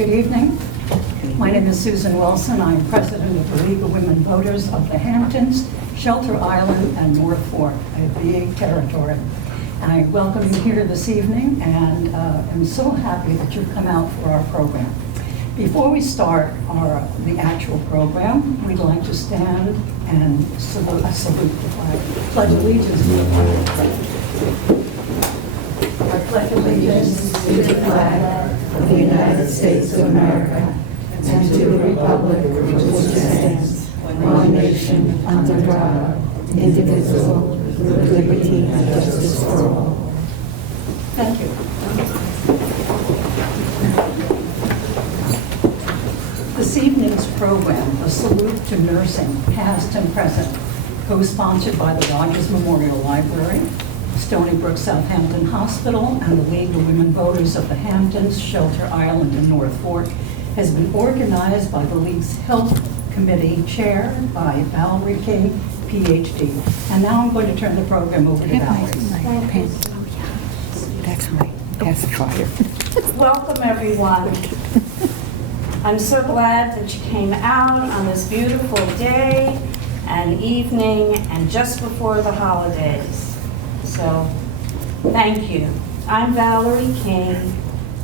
Good evening. My name is Susan Wilson. I'm president of the League of Women Voters of the Hamptons, Shelter Island, and North Fork, a VA territory. I welcome you here this evening, and I'm so happy that you've come out for our program. Before we start the actual program, we'd like to stand and salute the flag. Pledge allegiance to the flag. I pledge allegiance to the flag of the United States of America and to the republic for which it stands, one nation, under God, indivisible, with liberty and justice for all. Thank you. This evening's program, A Salute to Nursing, Past and Present, co-sponsored by the Rogers Memorial Library, Stony Brook Southampton Hospital, and the League of Women Voters of the Hamptons, Shelter Island, and North Fork, has been organized by the League's Health Committee, chaired by Valerie King, PhD. And now I'm going to turn the program over to Valerie. That's my pacifier. Welcome, everyone. I'm so glad that you came out on this beautiful day and evening and just before the holidays. So, thank you. I'm Valerie King,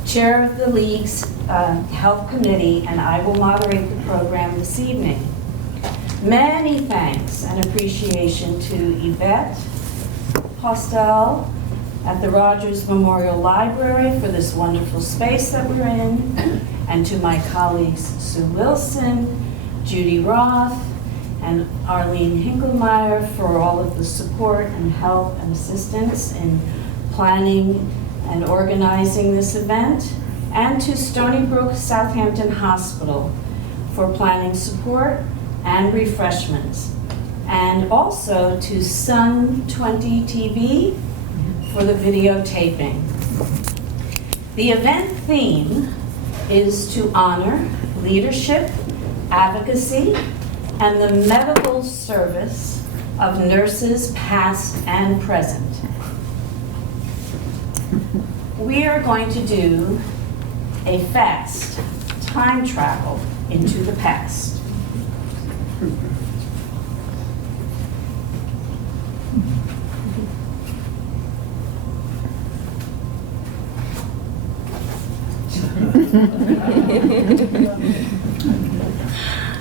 chair of the League's Health Committee, and I will moderate the program this evening. Many thanks and appreciation to Yvette Postel at the Rogers Memorial Library for this wonderful space that we're in, and to my colleagues Sue Wilson, Judy Roth, and Arlene Hinkelmeyer for all of the support and help and assistance in planning and organizing this event, and to Stony Brook Southampton Hospital for planning support and refreshments, and also to Sun 20 TV for the videotaping. The event theme is to honor leadership, advocacy, and the medical service of nurses past and present. We are going to do a fast time travel into the past.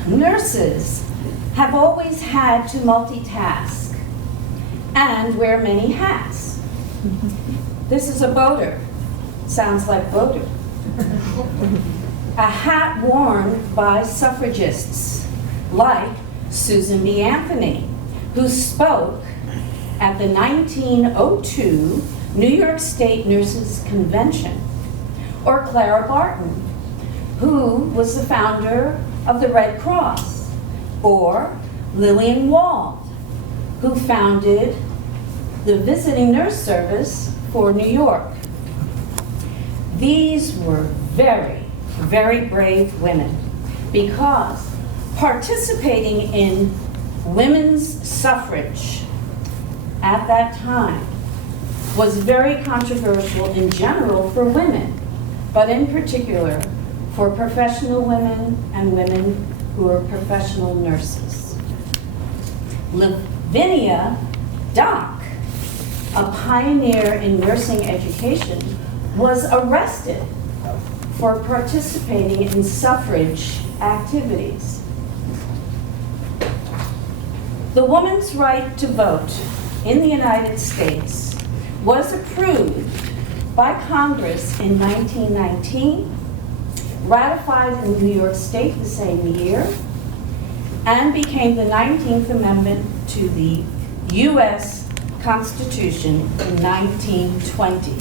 Nurses have always had to multitask and wear many hats. This is a boater. Sounds like boater. A hat worn by suffragists like Susan B. Anthony, who spoke at the 1902 New York State Nurses Convention, or Clara Barton, who was the founder of the Red Cross, or Lillian Wald, who founded the visiting nurse service for New York. These were very, very brave women because participating in women's suffrage at that time was very controversial in general for women, but in particular for professional women and women who are professional nurses. Lavinia Dock, a pioneer in nursing education, was arrested for participating in suffrage activities. The woman's right to vote in the United States was approved by Congress in 1919, ratified in New York State the same year, and became the 19th Amendment to the U.S. Constitution in 1920.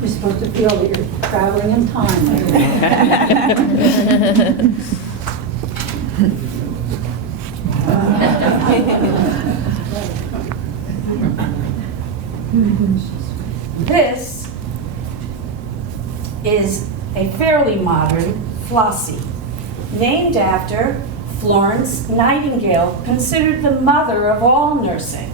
You're supposed to feel that you're traveling in time. This is a fairly modern Flossie, named after Florence Nightingale, considered the mother of all nursing.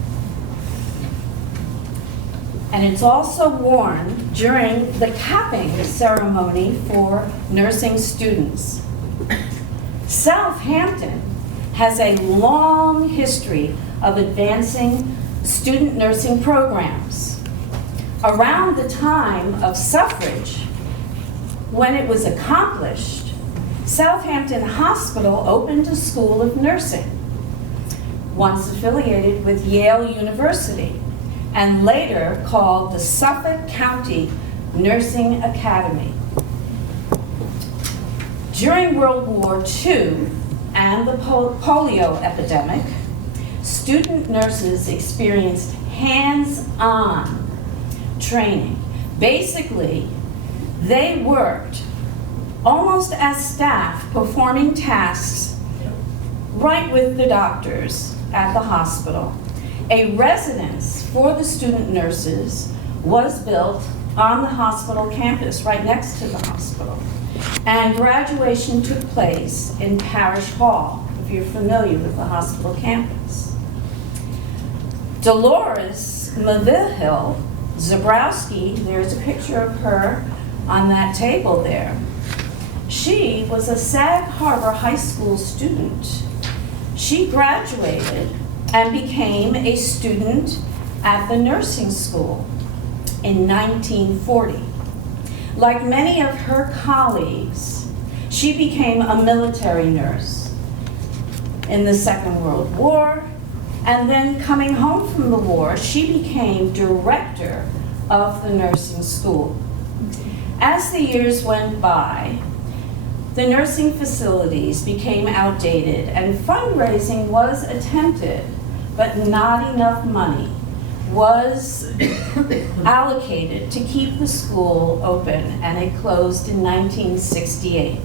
And it's also worn during the capping ceremony for nursing students. Southampton has a long history of advancing student nursing programs. Around the time of suffrage, when it was accomplished, Southampton Hospital opened a school of nursing, once affiliated with Yale University, and later called the Suffolk County Nursing Academy. During World War II and the polio epidemic, student nurses experienced hands-on training. Basically, they worked almost as staff performing tasks right with the doctors at the hospital. A residence for the student nurses was built on the hospital campus, right next to the hospital. And graduation took place in Parish Hall, if you're familiar with the hospital campus. Dolores Melville Zabrowski, there's a picture of her on that table there. She was a Sag Harbor High School student. She graduated and became a student at the nursing school in 1940. Like many of her colleagues, she became a military nurse in the Second World War, and then coming home from the war, she became director of the nursing school. As the years went by, the nursing facilities became outdated and fundraising was attempted, but not enough money was allocated to keep the school open, and it closed in 1968.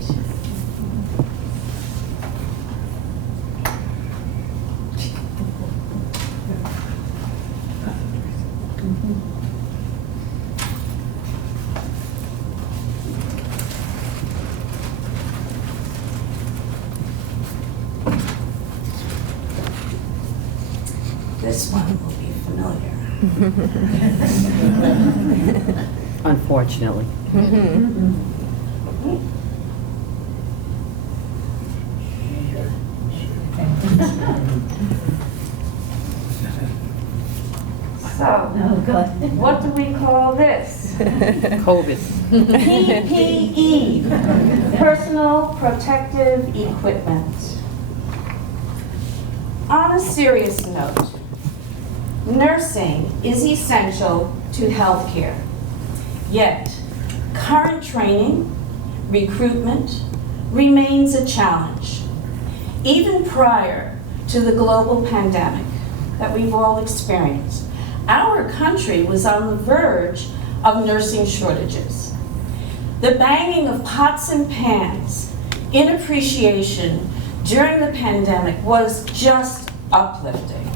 This one will be familiar. Unfortunately. So, Oh, good. what do we call this? COVID. PPE, personal protective equipment. On a serious note, nursing is essential to healthcare. Yet, current training, recruitment, remains a challenge. Even prior to the global pandemic that we've all experienced, our country was on the verge of nursing shortages. The banging of pots and pans in appreciation during the pandemic was just uplifting.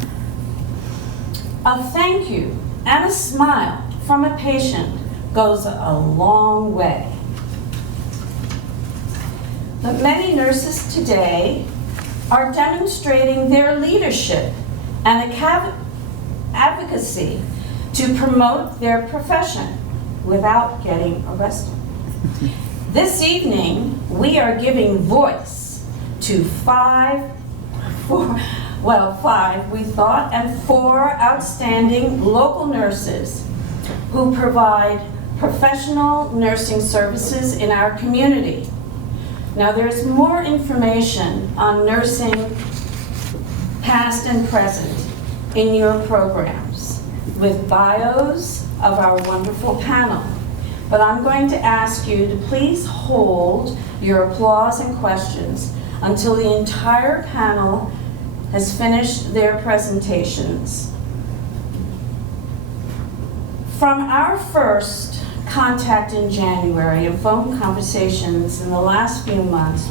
A thank you and a smile from a patient goes a long way. But many nurses today are demonstrating their leadership and advocacy to promote their profession without getting arrested. This evening, we are giving voice to five, we thought, and 4 outstanding local nurses who provide professional nursing services in our community. Now, there's more information on nursing, past and present, in your programs, with bios of our wonderful panel. But I'm going to ask you to please hold your applause and questions until the entire panel has finished their presentations. From our first contact in January and phone conversations in the last few months,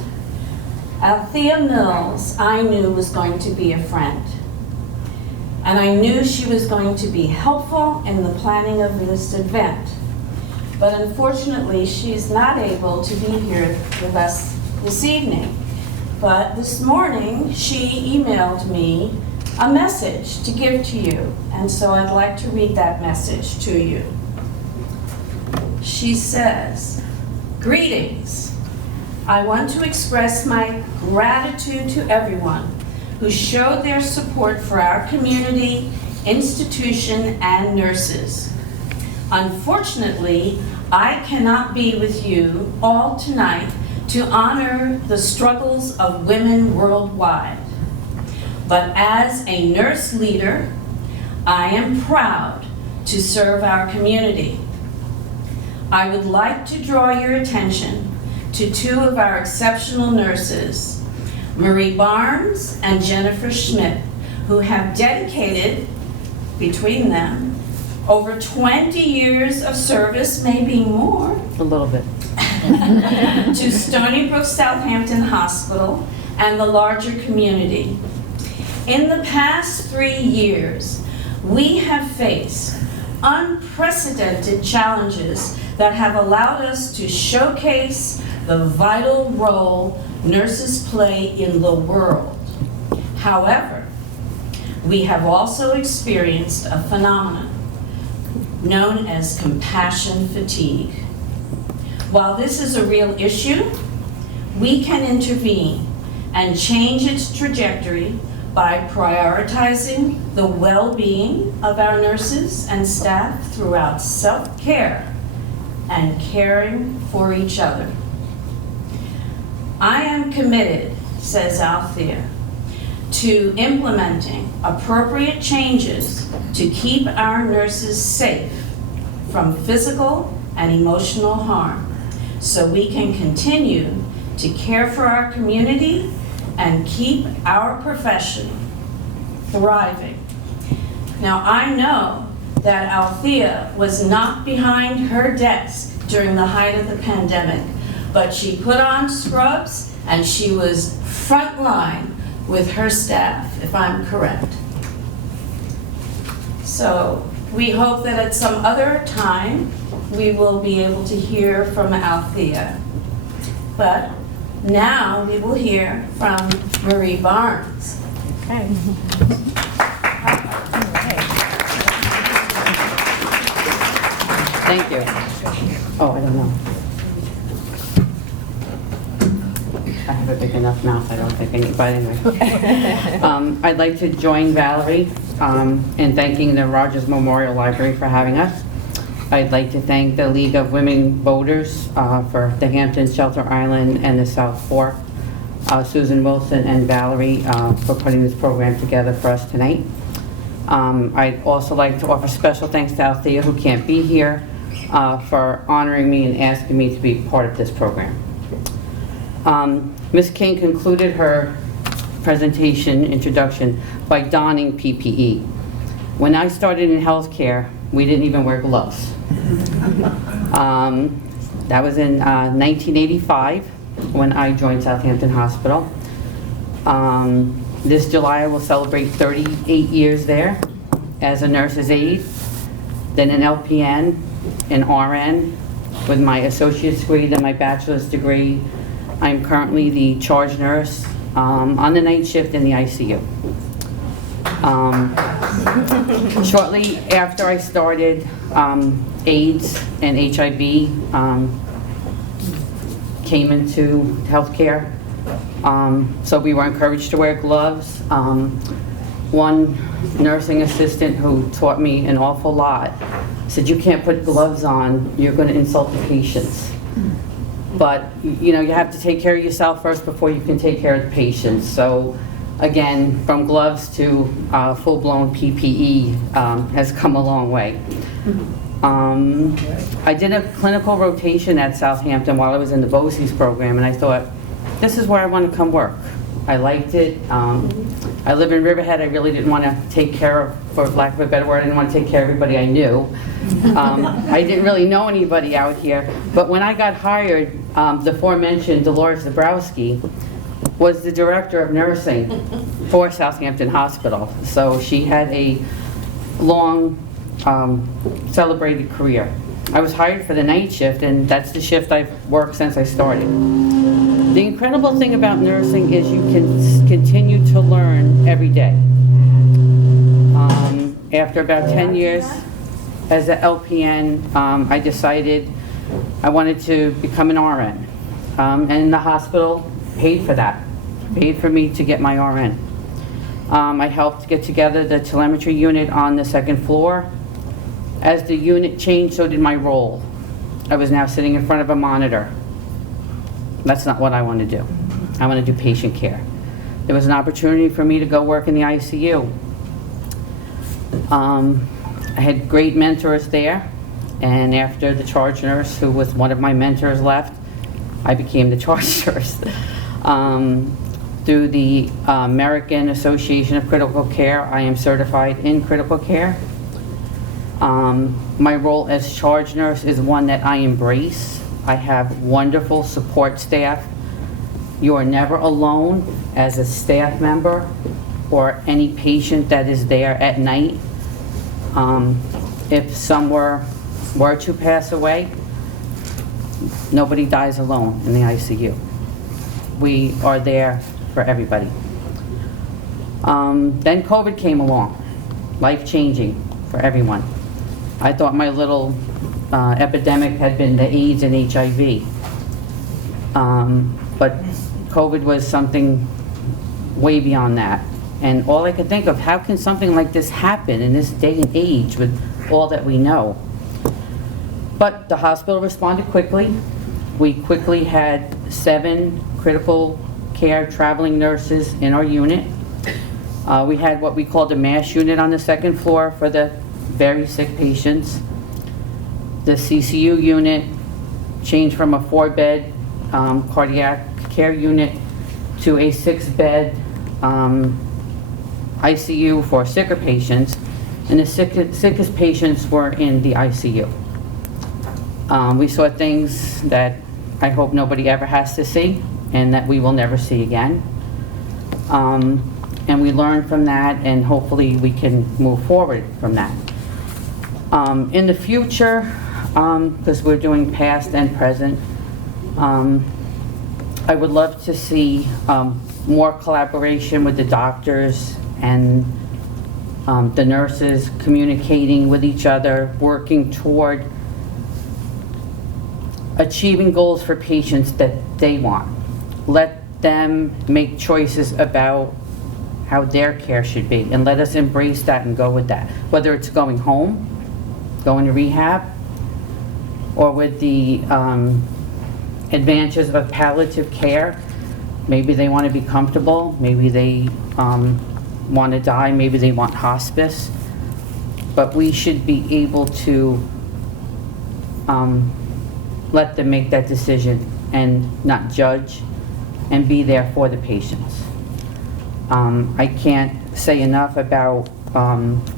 Althea Mills, I knew was going to be a friend. And I knew she was going to be helpful in the planning of this event. But unfortunately, she's not able to be here with us this evening. But this morning, she emailed me a message to give to you, and so I'd like to read that message to you. She says, "Greetings. I want to express my gratitude to everyone who showed their support for our community, institution, and nurses. Unfortunately, I cannot be with you all tonight to honor the struggles of women worldwide. But as a nurse leader, I am proud to serve our community. I would like to draw your attention to two of our exceptional nurses, Marie Barnes and Jennifer Schmidt, who have dedicated, between them, over 20 years of service, maybe more, A little bit. to Stony Brook Southampton Hospital and the larger community. In the past 3 years, we have faced unprecedented challenges that have allowed us to showcase the vital role nurses play in the world. However, we have also experienced a phenomenon known as compassion fatigue. While this is a real issue, we can intervene and change its trajectory by prioritizing the well-being of our nurses and staff throughout self-care and caring for each other. I am committed, says Althea, to implementing appropriate changes to keep our nurses safe from physical and emotional harm so we can continue to care for our community and keep our profession thriving. Now, I know that Althea was not behind her desk during the height of the pandemic, but she put on scrubs and she was front line with her staff, if I'm correct. So we hope that at some other time we will be able to hear from Althea. But now we will hear from Marie Barnes. Okay. Thank you. Oh, I don't know. I have a big enough mouth, I don't think I need, but anyway. I'd like to join Valerie in thanking the Rogers Memorial Library for having us. I'd like to thank the League of Women Voters for the Hamptons, Shelter Island, and the South Fork, Susan Wilson and Valerie for putting this program together for us tonight. I'd also like to offer special thanks to Althea, who can't be here, for honoring me and asking me to be part of this program. Ms. King concluded her presentation introduction by donning PPE. When I started in healthcare, we didn't even wear gloves. That was in 1985 when I joined Southampton Hospital. This July I will celebrate 38 years there as a nurse's aide, then an LPN, an RN with my associate's degree, then my bachelor's degree. I'm currently the charge nurse on the night shift in the ICU. Shortly after I started, AIDS and HIV came into healthcare. So we were encouraged to wear gloves. One nursing assistant who taught me an awful lot said, "You can't put gloves on, you're going to insult the patients." But you know, you have to take care of yourself first before you can take care of the patients. So again, from gloves to full-blown PPE has come a long way. I did a clinical rotation at Southampton while I was in the BOCES program, and I thought, this is where I want to come work. I liked it. I live in Riverhead. I really didn't want to take care of, for lack of a better word, I didn't want to take care of everybody I knew. I didn't really know anybody out here. But when I got hired, the aforementioned Dolores Zabrowski was the director of nursing for Southampton Hospital. So she had a long, celebrated career. I was hired for the night shift, and that's the shift I've worked since I started. The incredible thing about nursing is you can continue to learn every day. After about 10 years as an LPN, I decided I wanted to become an RN. And the hospital paid for that, paid for me to get my RN. I helped get together the telemetry unit on the second floor. As the unit changed, so did my role. I was now sitting in front of a monitor. That's not what I want to do. I want to do patient care. There was an opportunity for me to go work in the ICU. I had great mentors there, and after the charge nurse, who was one of my mentors, left, I became the charge nurse. Through the American Association of Critical Care, I am certified in critical care. My role as charge nurse is one that I embrace. I have wonderful support staff. You are never alone as a staff member or any patient that is there at night. If someone were to pass away, nobody dies alone in the ICU. We are there for everybody. Then COVID came along, life-changing for everyone. I thought my little epidemic had been the AIDS and HIV. But COVID was something way beyond that. And all I could think of, how can something like this happen in this day and age with all that we know? But the hospital responded quickly. We quickly had 7 critical care traveling nurses in our unit. We had what we called a MASH unit on the second floor for the very sick patients. The CCU unit changed from a 4-bed cardiac care unit to a 6-bed ICU for sicker patients, and the sickest patients were in the ICU. We saw things that I hope nobody ever has to see, and that we will never see again. And we learned from that, and hopefully we can move forward from that. In the future, because we're doing past and present, I would love to see more collaboration with the doctors and the nurses, communicating with each other, working toward achieving goals for patients that they want. Let them make choices about how their care should be, and let us embrace that and go with that. Whether it's going home, going to rehab, or with the advantages of palliative care. Maybe they want to be comfortable, maybe they want to die, maybe they want hospice. But we should be able to let them make that decision and not judge, and be there for the patients. I can't say enough about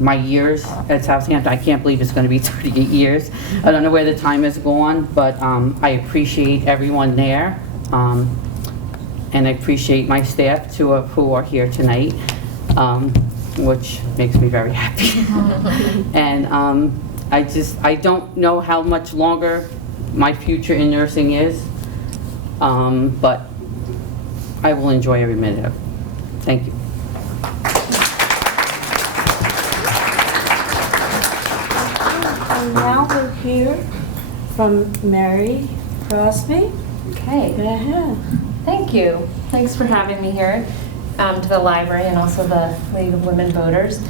my years at Southampton. I can't believe it's going to be 38 years. I don't know where the time has gone, but I appreciate everyone there, and I appreciate my staff, 2 of who are here tonight, which makes me very happy. And I don't know how much longer my future in nursing is, but I will enjoy every minute of it. Thank you. And now we'll hear from Mary Crosby. Okay, Go ahead. thank you. Thanks for having me here to the library and also the League of Women Voters.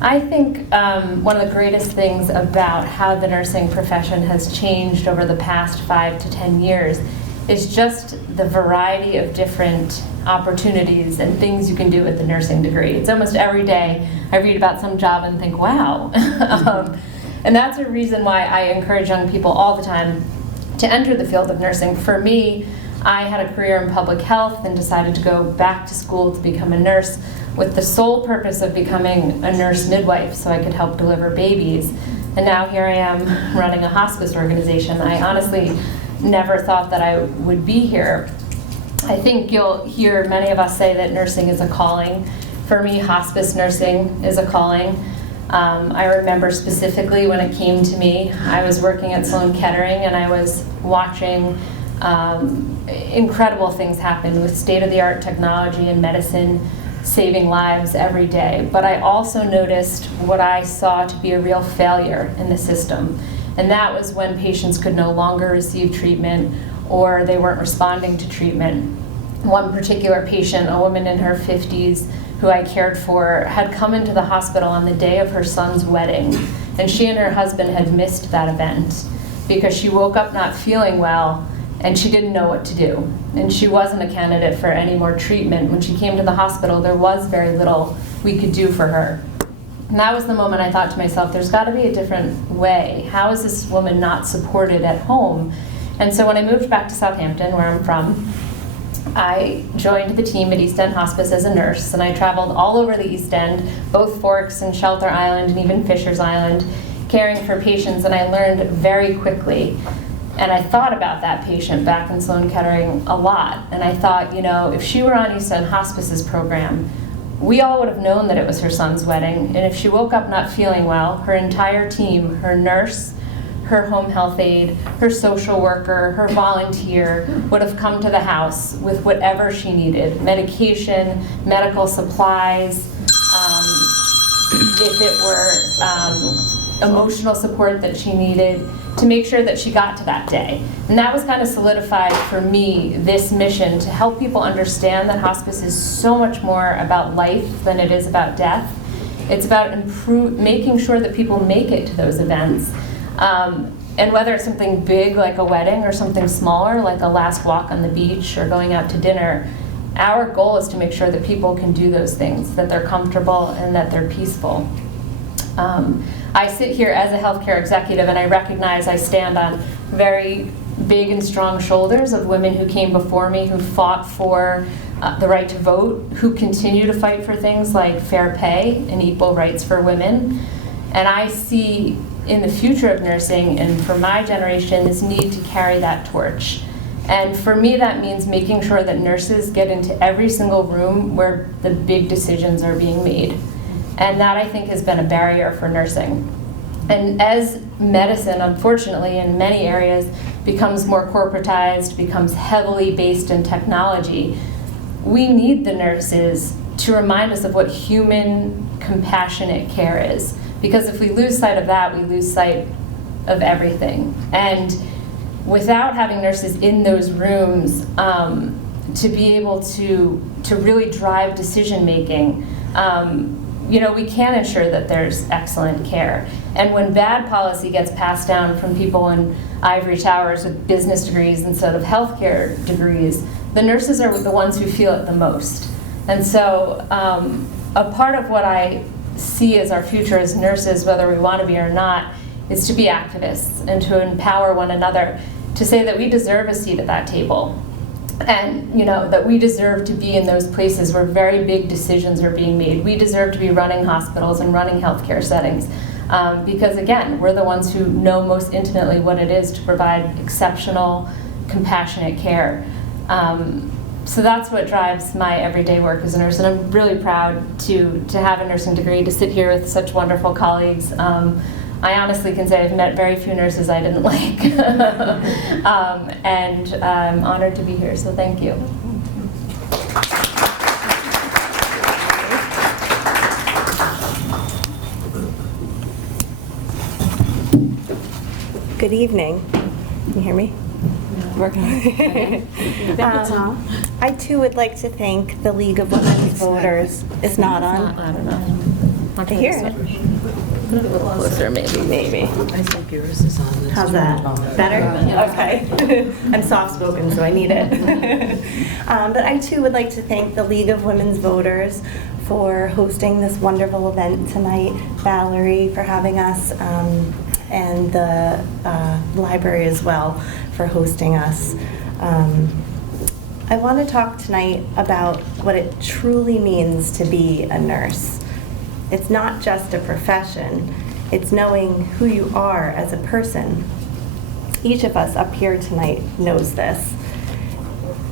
I think one of the greatest things about how the nursing profession has changed over the past 5 to 10 years is just the variety of different opportunities and things you can do with the nursing degree. It's almost every day I read about some job and think, wow. And that's a reason why I encourage young people all the time to enter the field of nursing. For me, I had a career in public health and decided to go back to school to become a nurse with the sole purpose of becoming a nurse midwife so I could help deliver babies. And now here I am running a hospice organization. I honestly never thought that I would be here. I think you'll hear many of us say that nursing is a calling. For me, hospice nursing is a calling. I remember specifically when it came to me, I was working at Sloan Kettering and I was watching incredible things happen with state-of-the-art technology and medicine saving lives every day. But I also noticed what I saw to be a real failure in the system. And that was when patients could no longer receive treatment or they weren't responding to treatment. One particular patient, a woman in her 50s who I cared for, had come into the hospital on the day of her son's wedding. And she and her husband had missed that event because she woke up not feeling well and she didn't know what to do. And she wasn't a candidate for any more treatment. When she came to the hospital, there was very little we could do for her. And that was the moment I thought to myself, there's got to be a different way. How is this woman not supported at home? And so when I moved back to Southampton, where I'm from, I joined the team at East End Hospice as a nurse, and I traveled all over the East End, both Forks and Shelter Island and even Fisher's Island, caring for patients, and I learned very quickly. And I thought about that patient back in Sloan Kettering a lot, and I thought, you know, if she were on East End Hospice's program, we all would have known that it was her son's wedding, and if she woke up not feeling well, her entire team, her nurse, her home health aide, her social worker, her volunteer would have come to the house with whatever she needed, medication, medical supplies, if it were emotional support that she needed, to make sure that she got to that day. And that was kind of solidified for me, this mission, to help people understand that hospice is so much more about life than it is about death. It's about making sure that people make it to those events. And whether it's something big like a wedding or something smaller like a last walk on the beach or going out to dinner, our goal is to make sure that people can do those things, that they're comfortable and that they're peaceful. I sit here as a healthcare executive and I recognize I stand on very big and strong shoulders of women who came before me, who fought for the right to vote, who continue to fight for things like fair pay and equal rights for women. And I see in the future of nursing, and for my generation, this need to carry that torch. And for me, that means making sure that nurses get into every single room where the big decisions are being made. And that, I think, has been a barrier for nursing. And as medicine, unfortunately, in many areas, becomes more corporatized, becomes heavily based in technology, we need the nurses to remind us of what human, compassionate care is. Because if we lose sight of that, we lose sight of everything. And without having nurses in those rooms to be able to really drive decision-making, we can ensure that there's excellent care. And when bad policy gets passed down from people in ivory towers with business degrees instead of healthcare degrees, the nurses are the ones who feel it the most. And so a part of what I see as our future as nurses, whether we want to be or not, is to be activists and to empower one another to say that we deserve a seat at that table. And that we deserve to be in those places where very big decisions are being made. We deserve to be running hospitals and running healthcare settings because, again, we're the ones who know most intimately what it is to provide exceptional, compassionate care. So that's what drives my everyday work as a nurse, and I'm really proud to have a nursing degree, to sit here with such wonderful colleagues. I honestly can say I've met very few nurses I didn't like. And I'm honored to be here, so thank you. Good evening. Can you hear me? I too would like to thank the League of Women Voters. It's not on. I don't know. I hear it. Put it a little closer, maybe. Maybe. I think yours is on. How's that? Better? Okay. I'm soft-spoken, so I need it. But I too would like to thank the League of Women's Voters for hosting this wonderful event tonight, Valerie for having us, and the library as well for hosting us. I want to talk tonight about what it truly means to be a nurse. It's not just a profession, it's knowing who you are as a person. Each of us up here tonight knows this.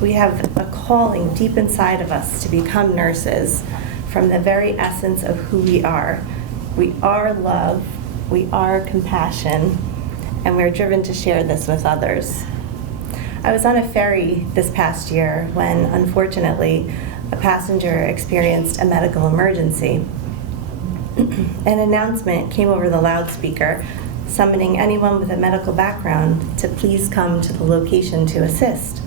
We have a calling deep inside of us to become nurses from the very essence of who we are. We are love, we are compassion, and we're driven to share this with others. I was on a ferry this past year when, unfortunately, a passenger experienced a medical emergency. An announcement came over the loudspeaker summoning anyone with a medical background to please come to the location to assist.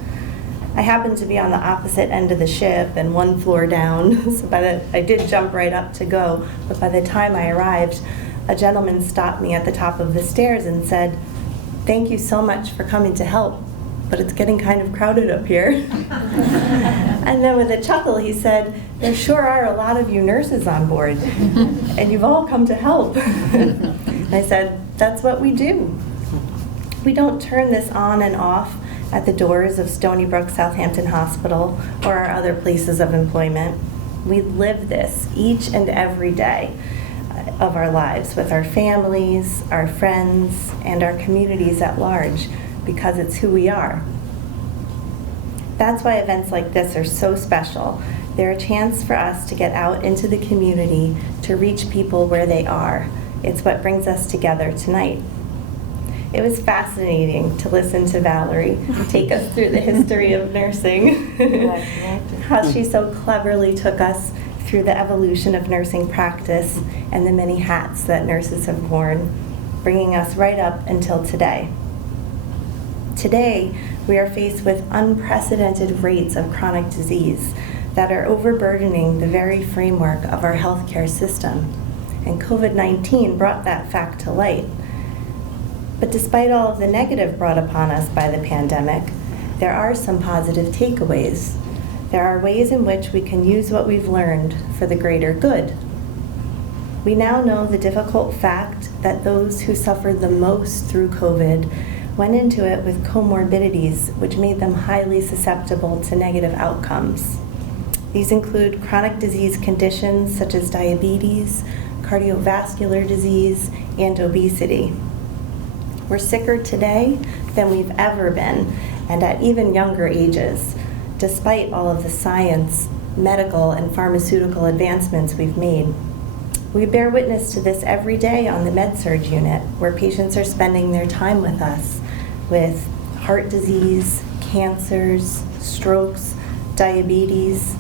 I happened to be on the opposite end of the ship and one floor down, so I did jump right up to go, but by the time I arrived, a gentleman stopped me at the top of the stairs and said, "Thank you so much for coming to help, but it's getting kind of crowded up here." And then with a chuckle, he said, "There sure are a lot of you nurses on board, and you've all come to help." And I said, "That's what we do. We don't turn this on and off at the doors of Stony Brook Southampton Hospital or our other places of employment. We live this each and every day of our lives with our families, our friends, and our communities at large, because it's who we are." That's why events like this are so special. They're a chance for us to get out into the community, to reach people where they are. It's what brings us together tonight. It was fascinating to listen to Valerie take us through the history of nursing, how she so cleverly took us through the evolution of nursing practice and the many hats that nurses have worn, bringing us right up until today. Today, we are faced with unprecedented rates of chronic disease that are overburdening the very framework of our healthcare system. And COVID-19 brought that fact to light. But despite all of the negative brought upon us by the pandemic, there are some positive takeaways. There are ways in which we can use what we've learned for the greater good. We now know the difficult fact that those who suffered the most through COVID went into it with comorbidities which made them highly susceptible to negative outcomes. These include chronic disease conditions such as diabetes, cardiovascular disease, and obesity. We're sicker today than we've ever been, and at even younger ages, despite all of the science, medical, and pharmaceutical advancements we've made. We bear witness to this every day on the med-surg unit, where patients are spending their time with us with heart disease, cancers, strokes, diabetes,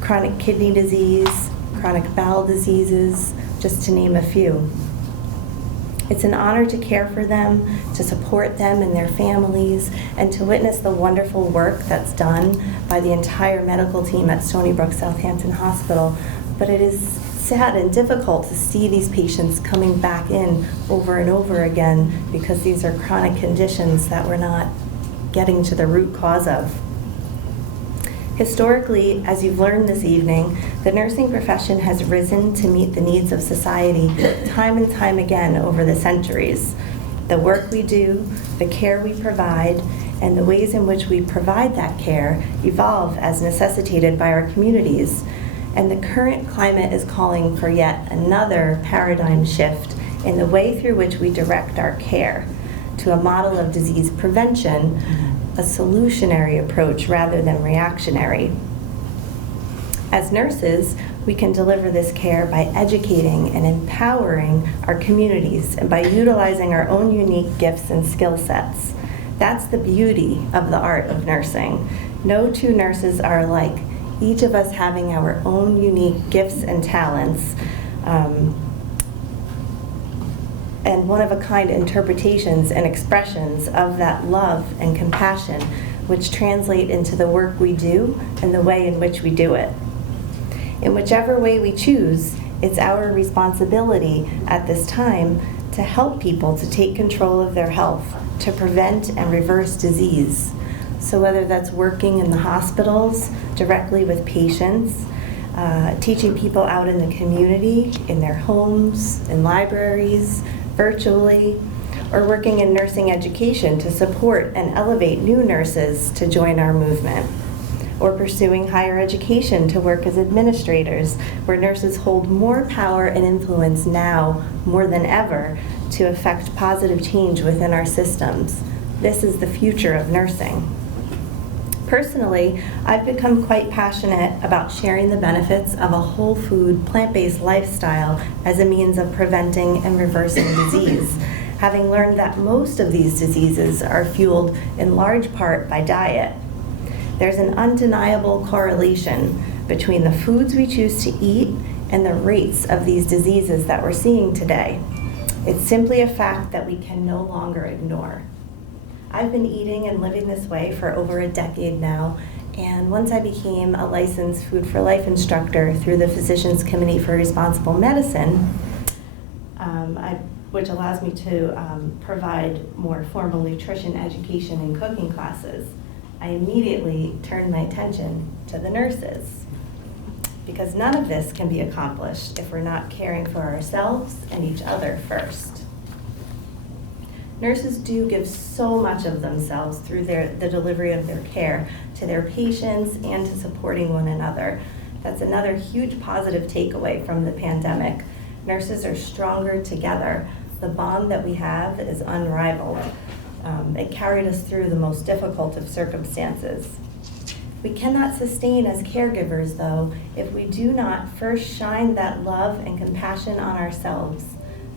chronic kidney disease, chronic bowel diseases, just to name a few. It's an honor to care for them, to support them and their families, and to witness the wonderful work that's done by the entire medical team at Stony Brook Southampton Hospital. But it is sad and difficult to see these patients coming back in over and over again because these are chronic conditions that we're not getting to the root cause of. Historically, as you've learned this evening, the nursing profession has risen to meet the needs of society time and time again over the centuries. The work we do, the care we provide, and the ways in which we provide that care evolve as necessitated by our communities. And the current climate is calling for yet another paradigm shift in the way through which we direct our care to a model of disease prevention, a solutionary approach rather than reactionary. As nurses, we can deliver this care by educating and empowering our communities and by utilizing our own unique gifts and skill sets. That's the beauty of the art of nursing. No two nurses are alike, each of us having our own unique gifts and talents, and one-of-a-kind interpretations and expressions of that love and compassion, which translate into the work we do and the way in which we do it. In whichever way we choose, it's our responsibility at this time to help people to take control of their health, to prevent and reverse disease. So whether that's working in the hospitals, directly with patients, teaching people out in the community, in their homes, in libraries, virtually, or working in nursing education to support and elevate new nurses to join our movement, or pursuing higher education to work as administrators, where nurses hold more power and influence now more than ever to affect positive change within our systems. This is the future of nursing. Personally, I've become quite passionate about sharing the benefits of a whole food, plant-based lifestyle as a means of preventing and reversing disease. having learned that most of these diseases are fueled in large part by diet. There's an undeniable correlation between the foods we choose to eat and the rates of these diseases that we're seeing today. It's simply a fact that we can no longer ignore. I've been eating and living this way for over a decade now, and once I became a licensed Food for Life instructor through the Physicians Committee for Responsible Medicine, which allows me to provide more formal nutrition education and cooking classes, I immediately turned my attention to the nurses. Because none of this can be accomplished if we're not caring for ourselves and each other first. Nurses do give so much of themselves through the delivery of their care to their patients and to supporting one another. That's another huge positive takeaway from the pandemic. Nurses are stronger together. The bond that we have is unrivaled. It carried us through the most difficult of circumstances. We cannot sustain as caregivers, though, if we do not first shine that love and compassion on ourselves.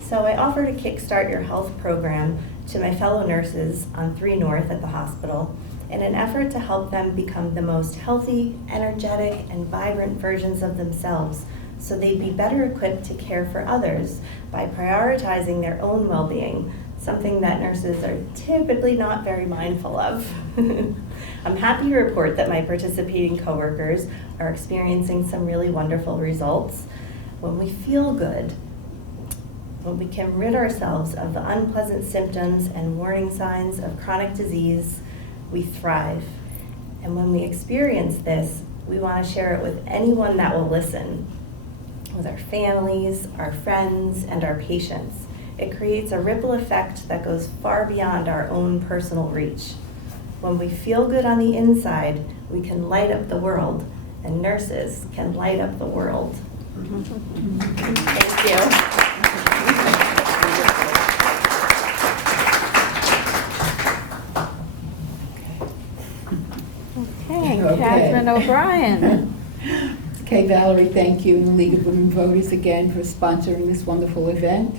So I offer to Kickstart Your Health program to my fellow nurses on 3 North at the hospital in an effort to help them become the most healthy, energetic, and vibrant versions of themselves so they'd be better equipped to care for others by prioritizing their own well-being, something that nurses are typically not very mindful of. I'm happy to report that my participating coworkers are experiencing some really wonderful results. When we feel good, when we can rid ourselves of the unpleasant symptoms and warning signs of chronic disease, we thrive. And when we experience this, we want to share it with anyone that will listen, with our families, our friends, and our patients. It creates a ripple effect that goes far beyond our own personal reach. When we feel good on the inside, we can light up the world, and nurses can light up the world. Thank you. Okay, Catherine O'Brien. Okay, Valerie, thank you, and the League of Women Voters again for sponsoring this wonderful event.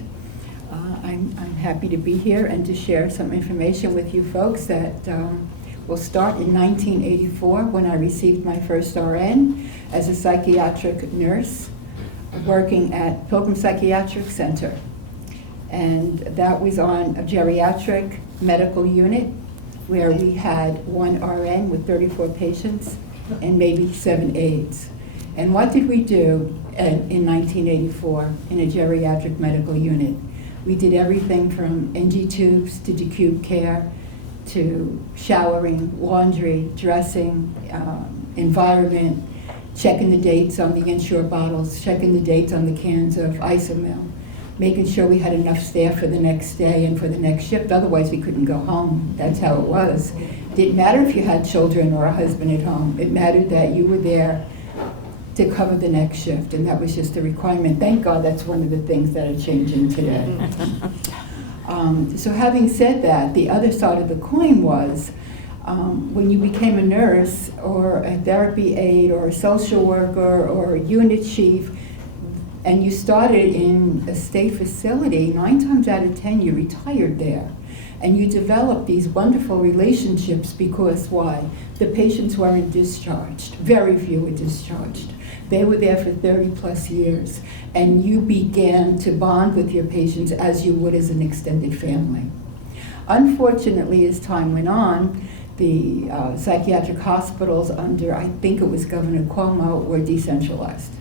I'm happy to be here and to share some information with you folks that will start in 1984 when I received my first RN as a psychiatric nurse working at Pilgrim Psychiatric Center. And that was on a geriatric medical unit where we had 1 RN with 34 patients and maybe 7 aides. And what did we do in 1984 in a geriatric medical unit? We did everything from NG tubes to decube care to showering, laundry, dressing, environment, checking the dates on the Ensure bottles, checking the dates on the cans of Isomil, making sure we had enough staff for the next day and for the next shift, otherwise we couldn't go home. That's how it was. It didn't matter if you had children or a husband at home. It mattered that you were there to cover the next shift, and that was just a requirement. Thank God that's one of the things that are changing today. So having said that, the other side of the coin was when you became a nurse or a therapy aide or a social worker or a unit chief, and you started in a state facility, 9 times out of 10 you retired there. And you developed these wonderful relationships because why? The patients weren't discharged. Very few were discharged. They were there for 30 plus years. And you began to bond with your patients as you would as an extended family. Unfortunately, as time went on, the psychiatric hospitals under, I think it was Governor Cuomo, were decentralized.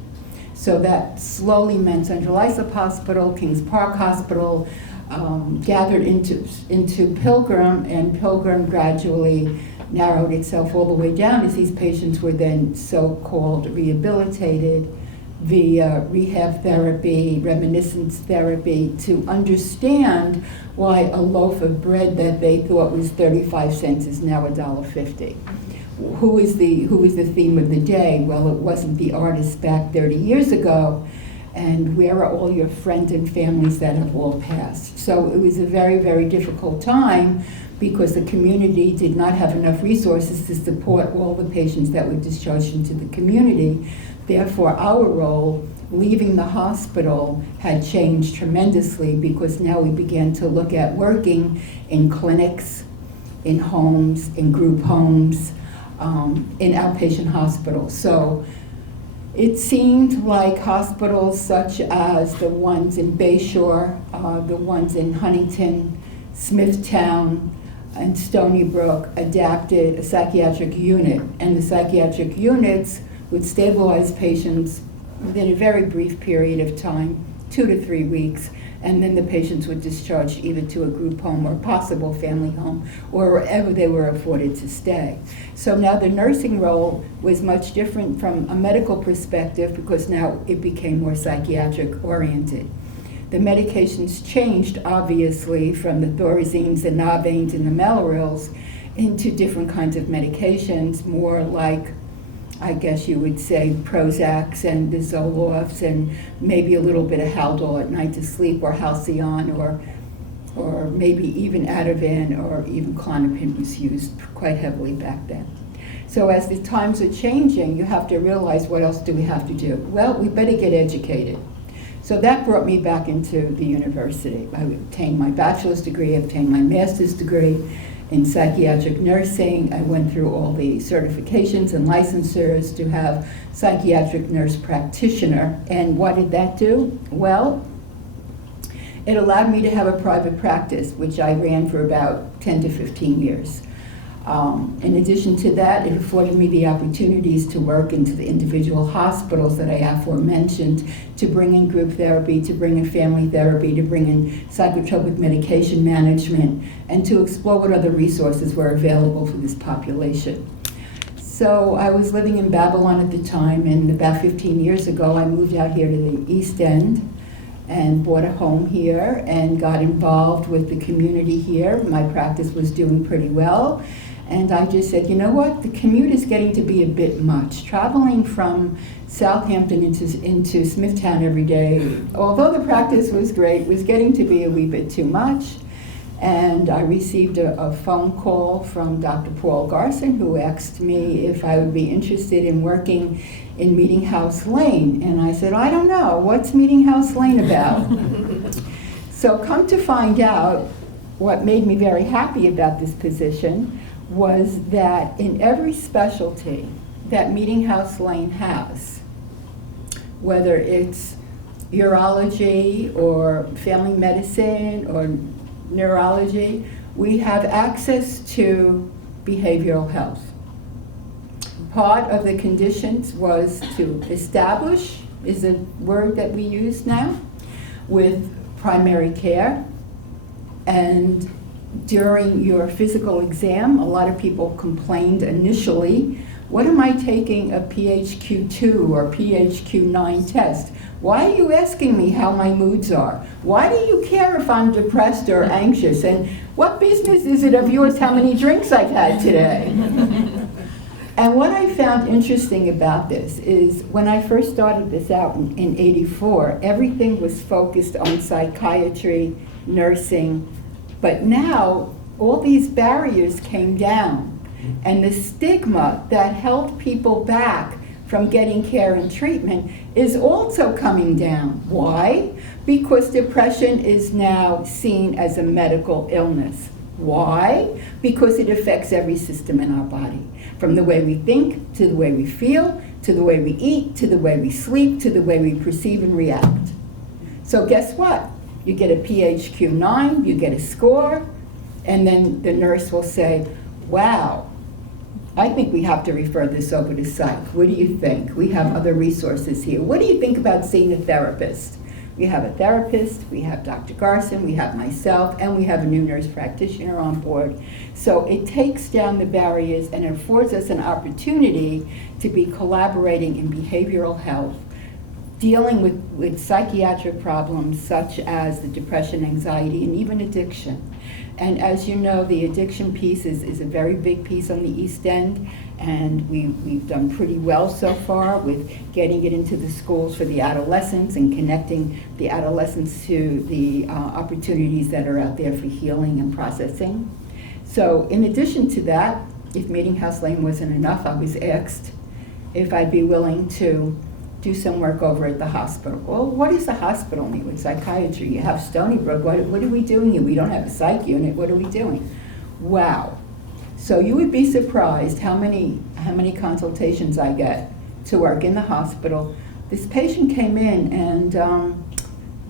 So that slowly meant Central Islip Hospital, Kings Park Hospital, gathered into Pilgrim, and Pilgrim gradually narrowed itself all the way down as these patients were then so-called rehabilitated via rehab therapy, reminiscence therapy, to understand why a loaf of bread that they thought was 35 cents is now $1.50. Who is the theme of the day? Well, it wasn't the artists back 30 years ago. And where are all your friends and families that have all passed? So it was a very, very difficult time because the community did not have enough resources to support all the patients that were discharged into the community. Therefore, our role leaving the hospital had changed tremendously, because now we began to look at working in clinics, in homes, in group homes, in outpatient hospitals. So it seemed like hospitals such as the ones in Bayshore, the ones in Huntington, Smithtown, and Stony Brook adapted a psychiatric unit, and the psychiatric units would stabilize patients within a very brief period of time, 2 to 3 weeks, and then the patients would discharge either to a group home or possible family home, or wherever they were afforded to stay. So now the nursing role was much different from a medical perspective, because now it became more psychiatric oriented. The medications changed, obviously, from the thorazines, the navanes, and the Melorils into different kinds of medications, more like, I guess you would say, Prozacs and the Zolofts, and maybe a little bit of Haldol at night to sleep, or Halcyon, or maybe even Ativan, or even Klonopin was used quite heavily back then. So as the times are changing, you have to realize, what else do we have to do? Well, we better get educated. So that brought me back into the university. I obtained my bachelor's degree, I obtained my master's degree in psychiatric nursing. I went through all the certifications and licensures to have psychiatric nurse practitioner. And what did that do? Well, it allowed me to have a private practice, which I ran for about 10 to 15 years. In addition to that, it afforded me the opportunities to work into the individual hospitals that I aforementioned, to bring in group therapy, to bring in family therapy, to bring in psychotropic medication management, and to explore what other resources were available for this population. So I was living in Babylon at the time, and about 15 years ago, I moved out here to the East End and bought a home here and got involved with the community here. My practice was doing pretty well. And I just said, you know what, the commute is getting to be a bit much. Traveling from Southampton into Smithtown every day, although the practice was great, was getting to be a wee bit too much. And I received a phone call from Dr. Paul Garson, who asked me if I would be interested in working in Meeting House Lane. And I said, I don't know, what's Meeting House Lane about? So come to find out, what made me very happy about this position was that in every specialty that Meeting House Lane has, whether it's urology or family medicine or neurology, we have access to behavioral health. Part of the conditions was to establish, is a word that we use now, with primary care. And during your physical exam, a lot of people complained initially, what am I taking a PHQ-2 or PHQ-9 test? Why are you asking me how my moods are? Why do you care if I'm depressed or anxious? And what business is it of yours how many drinks I've had today? And what I found interesting about this is when I first started this out in '84, everything was focused on psychiatry, nursing, but now all these barriers came down. And the stigma that held people back from getting care and treatment is also coming down. Why? Because depression is now seen as a medical illness. Why? Because it affects every system in our body, from the way we think, to the way we feel, to the way we eat, to the way we sleep, to the way we perceive and react. So guess what? You get a PHQ-9, you get a score, and then the nurse will say, wow, I think we have to refer this over to psych. What do you think? We have other resources here. What do you think about seeing a therapist? We have a therapist, we have Dr. Garson, we have myself, and we have a new nurse practitioner on board. So it takes down the barriers and affords us an opportunity to be collaborating in behavioral health, dealing with psychiatric problems such as the depression, anxiety, and even addiction. And as you know, the addiction piece is a very big piece on the East End, and we've done pretty well so far with getting it into the schools for the adolescents and connecting the adolescents to the opportunities that are out there for healing and processing. So in addition to that, if Meeting House Lane wasn't enough, I was asked if I'd be willing to do some work over at the hospital. Well, what does the hospital mean with psychiatry? You have Stony Brook. What are we doing here? We don't have a psych unit. What are we doing? Wow. So you would be surprised how many consultations I get to work in the hospital. This patient came in and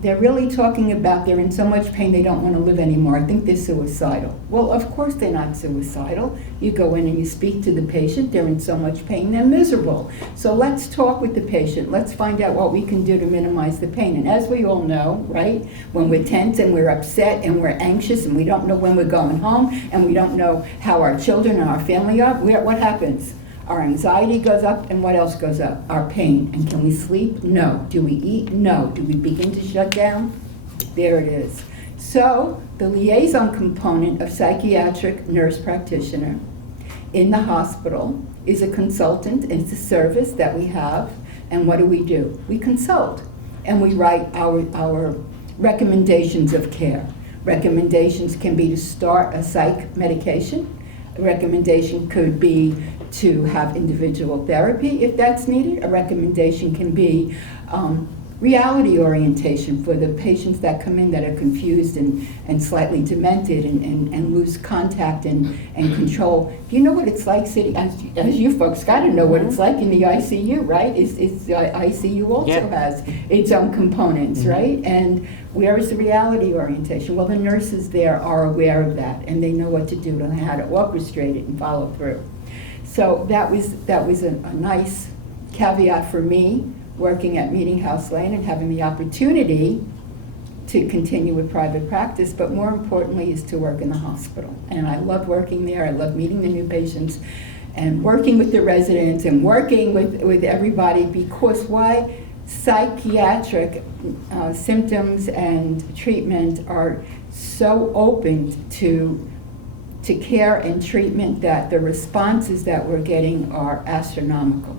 they're really talking about they're in so much pain they don't want to live anymore. I think they're suicidal. Well, of course they're not suicidal. You go in and you speak to the patient. They're in so much pain, they're miserable. So let's talk with the patient. Let's find out what we can do to minimize the pain. And as we all know, right, when we're tense and we're upset and we're anxious and we don't know when we're going home and we don't know how our children and our family are, what happens? Our anxiety goes up, and what else goes up? Our pain. And can we sleep? No. Do we eat? No. Do we begin to shut down? There it is. So the liaison component of psychiatric nurse practitioner in the hospital is a consultant. It's a service that we have. And what do? We consult. And we write our recommendations of care. Recommendations can be to start a psych medication. A recommendation could be to have individual therapy if that's needed. A recommendation can be reality orientation for the patients that come in that are confused and slightly demented and lose contact and control. Do you know what it's like sitting, as you folks got to know what it's like in the ICU, right? ICU also has its own components, right? And where is the reality orientation? Well, the nurses there are aware of that, and they know what to do and how to orchestrate it and follow through. So that was a nice caveat for me, working at Meeting House Lane and having the opportunity to continue with private practice, but more importantly is to work in the hospital. And I love working there. I love meeting the new patients and working with the residents and working with everybody, because why? Psychiatric symptoms and treatment are so open to care and treatment that the responses that we're getting are astronomical.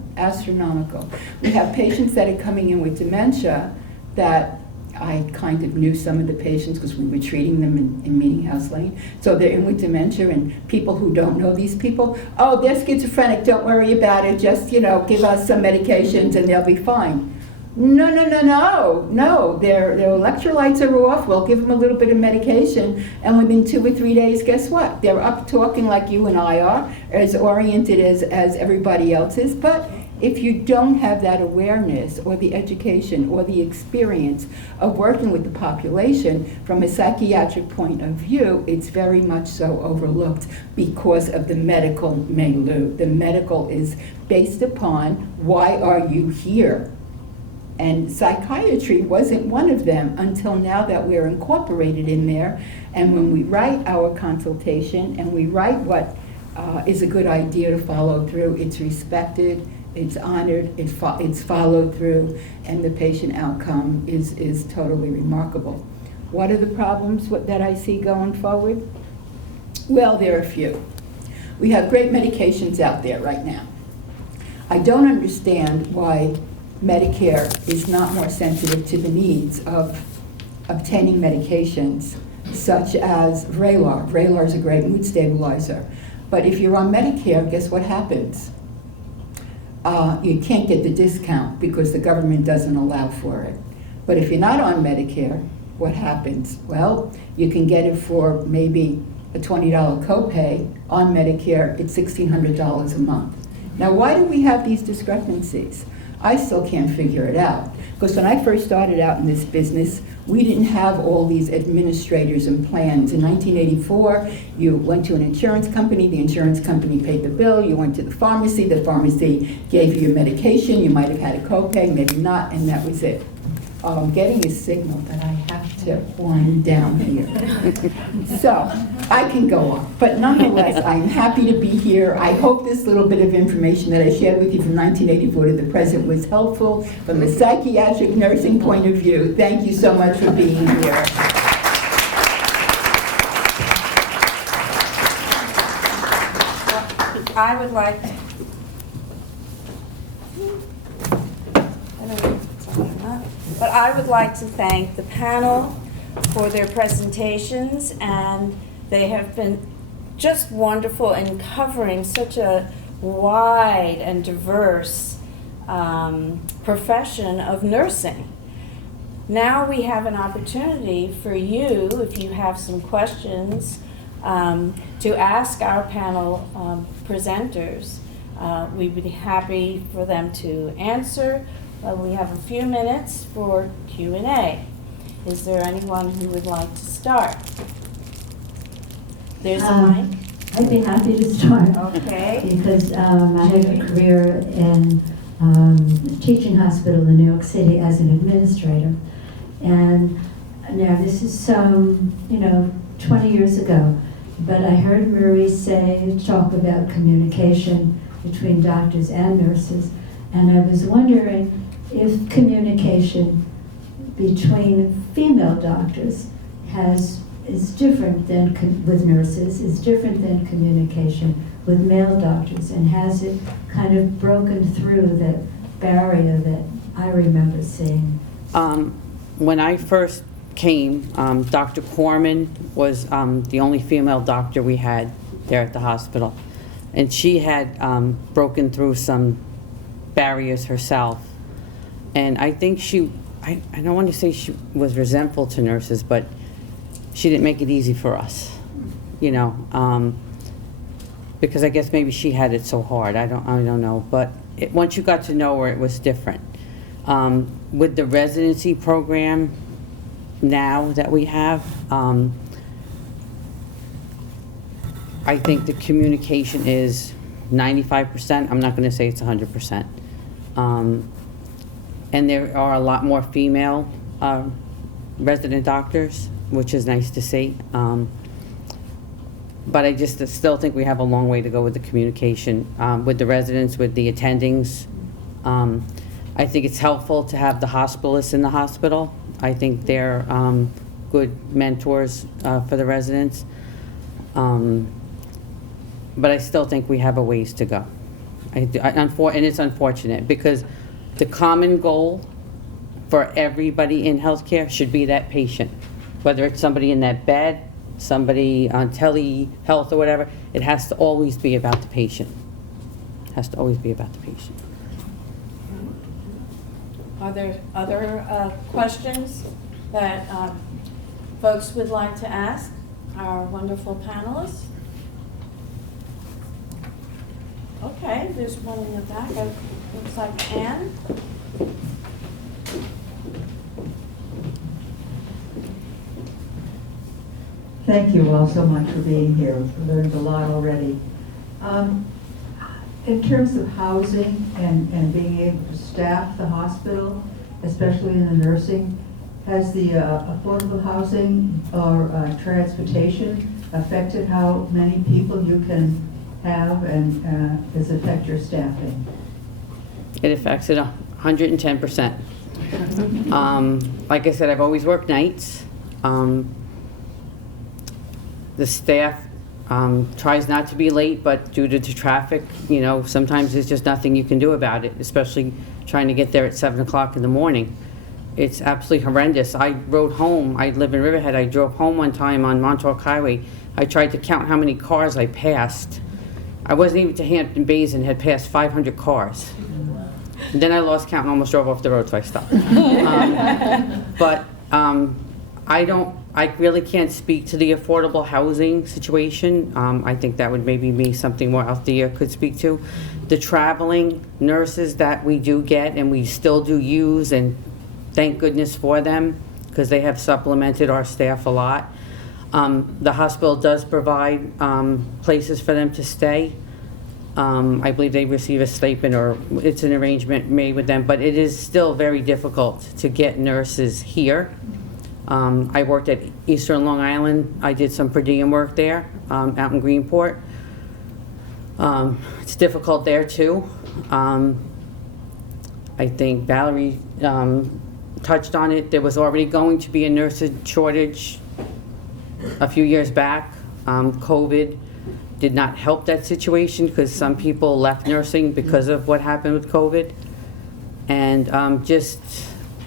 We have patients that are coming in with dementia that I kind of knew some of the patients because we were treating them in Meeting House Lane. So they're in with dementia, and people who don't know these people, oh, they're schizophrenic, don't worry about it, just, give us some medications and they'll be fine. No, their electrolytes are off, we'll give them a little bit of medication, and within 2 or 3 days, guess what? They're up talking like you and I are, as oriented as everybody else is, but if you don't have that awareness or the education or the experience of working with the population from a psychiatric point of view, it's very much so overlooked because of the medical milieu. The medical is based upon, why are you here? And psychiatry wasn't one of them until now that we're incorporated in there. And when we write our consultation and we write what is a good idea to follow through, it's respected, it's honored, it's followed through, and the patient outcome is totally remarkable. What are the problems that I see going forward? Well, there are a few. We have great medications out there right now. I don't understand why Medicare is not more sensitive to the needs of obtaining medications such as Vraylar. Vraylar is a great mood stabilizer. But if you're on Medicare, guess what happens? You can't get the discount because the government doesn't allow for it. But if you're not on Medicare, what happens? Well, you can get it for maybe a $20 copay. On Medicare, it's $1,600 a month. Now, why do we have these discrepancies? I still can't figure it out. Because when I first started out in this business, we didn't have all these administrators and plans. In 1984, you went to an insurance company, the insurance company paid the bill, you went to the pharmacy gave you your medication, you might have had a copay, maybe not, and that was it. I'm getting a signal that I have to wind down here. So, I can go on. But nonetheless, I'm happy to be here. I hope this little bit of information that I shared with you from 1984 to the present was helpful from a psychiatric nursing point of view. Thank you so much for being here. I would like But I would like to thank the panel for their presentations, and they have been just wonderful in covering such a wide and diverse profession of nursing. Now we have an opportunity for you, if you have some questions, to ask our panel presenters. We'd be happy for them to answer. We have a few minutes for Q&A. Is there anyone who would like to start? There's a mic. I'd be happy to start. Okay. Because I have a career in teaching hospital in New York City as an administrator. And now this is 20 years ago. But I heard Marie talk about communication between doctors and nurses. And I was wondering if communication between female doctors is different than with nurses, is different than communication with male doctors, and has it kind of broken through that barrier that I remember seeing? When I first came, Dr. Corman was the only female doctor we had there at the hospital. And she had broken through some barriers herself. And I think I don't want to say she was resentful to nurses, but she didn't make it easy for us, because I guess maybe she had it so hard. I don't know. But once you got to know her, it was different. With the residency program now that we have, I think the communication is 95%. I'm not going to say it's 100%. And there are a lot more female resident doctors, which is nice to see. But I just still think we have a long way to go with the communication with the residents, with the attendings. I think it's helpful to have the hospitalists in the hospital. I think they're good mentors for the residents. But I still think we have a ways to go. And it's unfortunate because the common goal for everybody in healthcare should be that patient. Whether it's somebody in that bed, somebody on telehealth or whatever, it has to always be about the patient. It has to always be about the patient. Are there other questions that folks would like to ask our wonderful panelists? Okay, there's one in the back. It looks like Anne. Thank you all so much for being here. We've learned a lot already. In terms of housing and being able to staff the hospital, especially in the nursing, has the affordable housing or transportation affected how many people you can have, and does it affect your staffing? It affects it 110%. Like I said, I've always worked nights. The staff tries not to be late, but due to the traffic, sometimes there's just nothing you can do about it, especially trying to get there at 7 o'clock in the morning. It's absolutely horrendous. I rode home. I live in Riverhead. I drove home one time on Montauk Highway. I tried to count how many cars I passed. I wasn't even to Hampton Bays and had passed 500 cars. And then I lost count and almost drove off the road, so I stopped. I really can't speak to the affordable housing situation. I think that would maybe be something more Althea could speak to. The traveling nurses that we do get and we still do use, and thank goodness for them, because they have supplemented our staff a lot. The hospital does provide places for them to stay. I believe they receive a stipend, or it's an arrangement made with them, but it is still very difficult to get nurses here. I worked at Eastern Long Island. I did some per diem work there, out in Greenport. It's difficult there too. I think Valerie touched on it. There was already going to be a nursing shortage a few years back. COVID did not help that situation because some people left nursing because of what happened with COVID. And just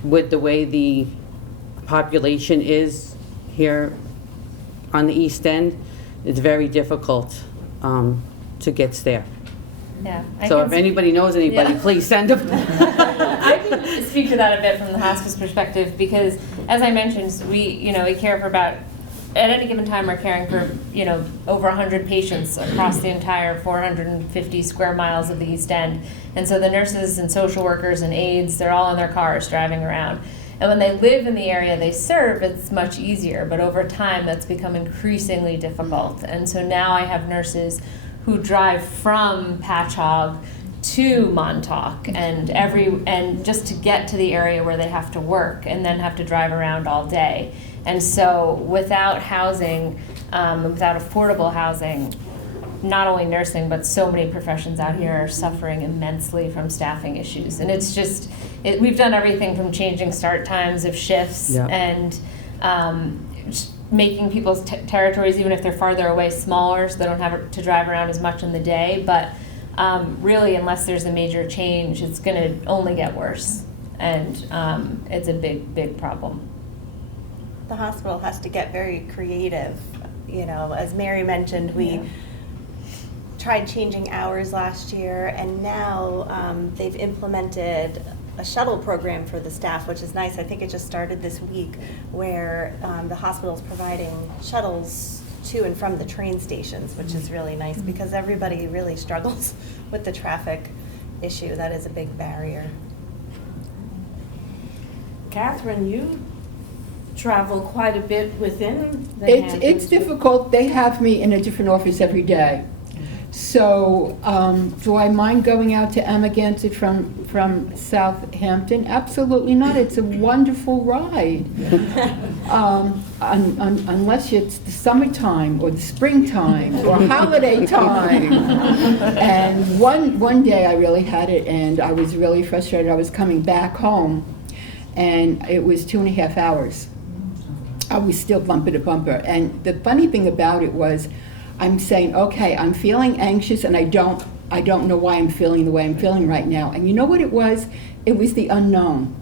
with the way the population is here on the East End, it's very difficult to get staff. Yeah. So if anybody knows anybody, Yeah. please send them. I can speak to that a bit from the hospice perspective because, as I mentioned, we care for about, at any given time, we're caring for, over 100 patients across the entire 450 square miles of the East End. And so the nurses and social workers and aides, they're all in their cars driving around. And when they live in the area they serve, it's much easier. But over time, that's become increasingly difficult. And so now I have nurses who drive from Patchogue to Montauk and just to get to the area where they have to work and then have to drive around all day. And so without housing, without affordable housing, not only nursing, but so many professions out here are suffering immensely from staffing issues. And it's just, we've done everything from changing start times of shifts and just making people's territories, even if they're farther away, smaller so they don't have to drive around as much in the day. But really, unless there's a major change, it's going to only get worse. And it's a big, big problem. The hospital has to get very creative. As Mary mentioned, we tried changing hours last year, and now they've implemented a shuttle program for the staff, which is nice. I think it just started this week, where the hospital's providing shuttles to and from the train stations, which is really nice because everybody really struggles with the traffic issue. That is a big barrier. Catherine, you travel quite a bit within the Hamptons. It's difficult. They have me in a different office every day. So do I mind going out to Amagansett from Southampton? Absolutely not. It's a wonderful ride. Unless it's the summertime or the springtime or holiday time. And one day I really had it, and I was really frustrated. I was coming back home, and it was 2.5 hours. I was still bumper to bumper. And the funny thing about it was, I'm saying, okay, I'm feeling anxious, and I don't know why I'm feeling the way I'm feeling right now. And you know what it was? It was the unknown.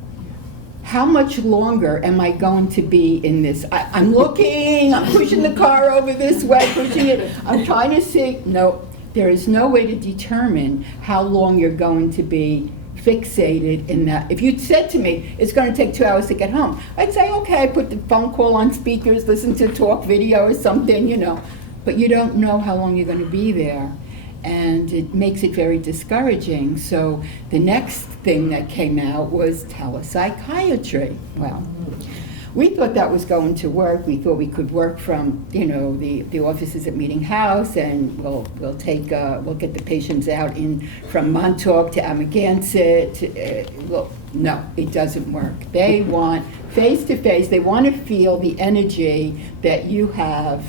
How much longer am I going to be in this? I'm looking, I'm pushing the car over this way, pushing it. I'm trying to see. No, there is no way to determine how long you're going to be fixated in that. If you'd said to me, it's going to take 2 hours to get home, I'd say, okay, put the phone call on speakers, listen to talk video or something, But you don't know how long you're going to be there, and it makes it very discouraging. So the next thing that came out was telepsychiatry. Well, we thought that was going to work. We thought we could work from the offices at Meeting House, and we'll get the patients out from Montauk to Amagansett. Well, no, it doesn't work. They want face-to-face. They want to feel the energy that you have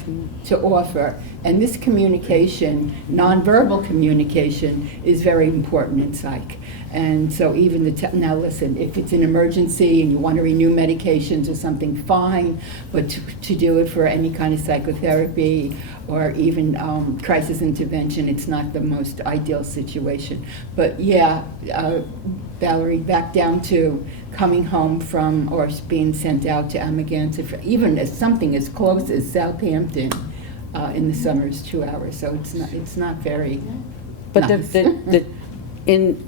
to offer. And this communication, nonverbal communication, is very important in psych. And so even now listen, if it's an emergency and you want to renew medications or something, fine, but to do it for any kind of psychotherapy or even crisis intervention, it's not the most ideal situation. But yeah, Valerie, back down to coming home from or being sent out to Amagansett, for even as something as close as Southampton in the summer is 2 hours. So it's not very But nice. in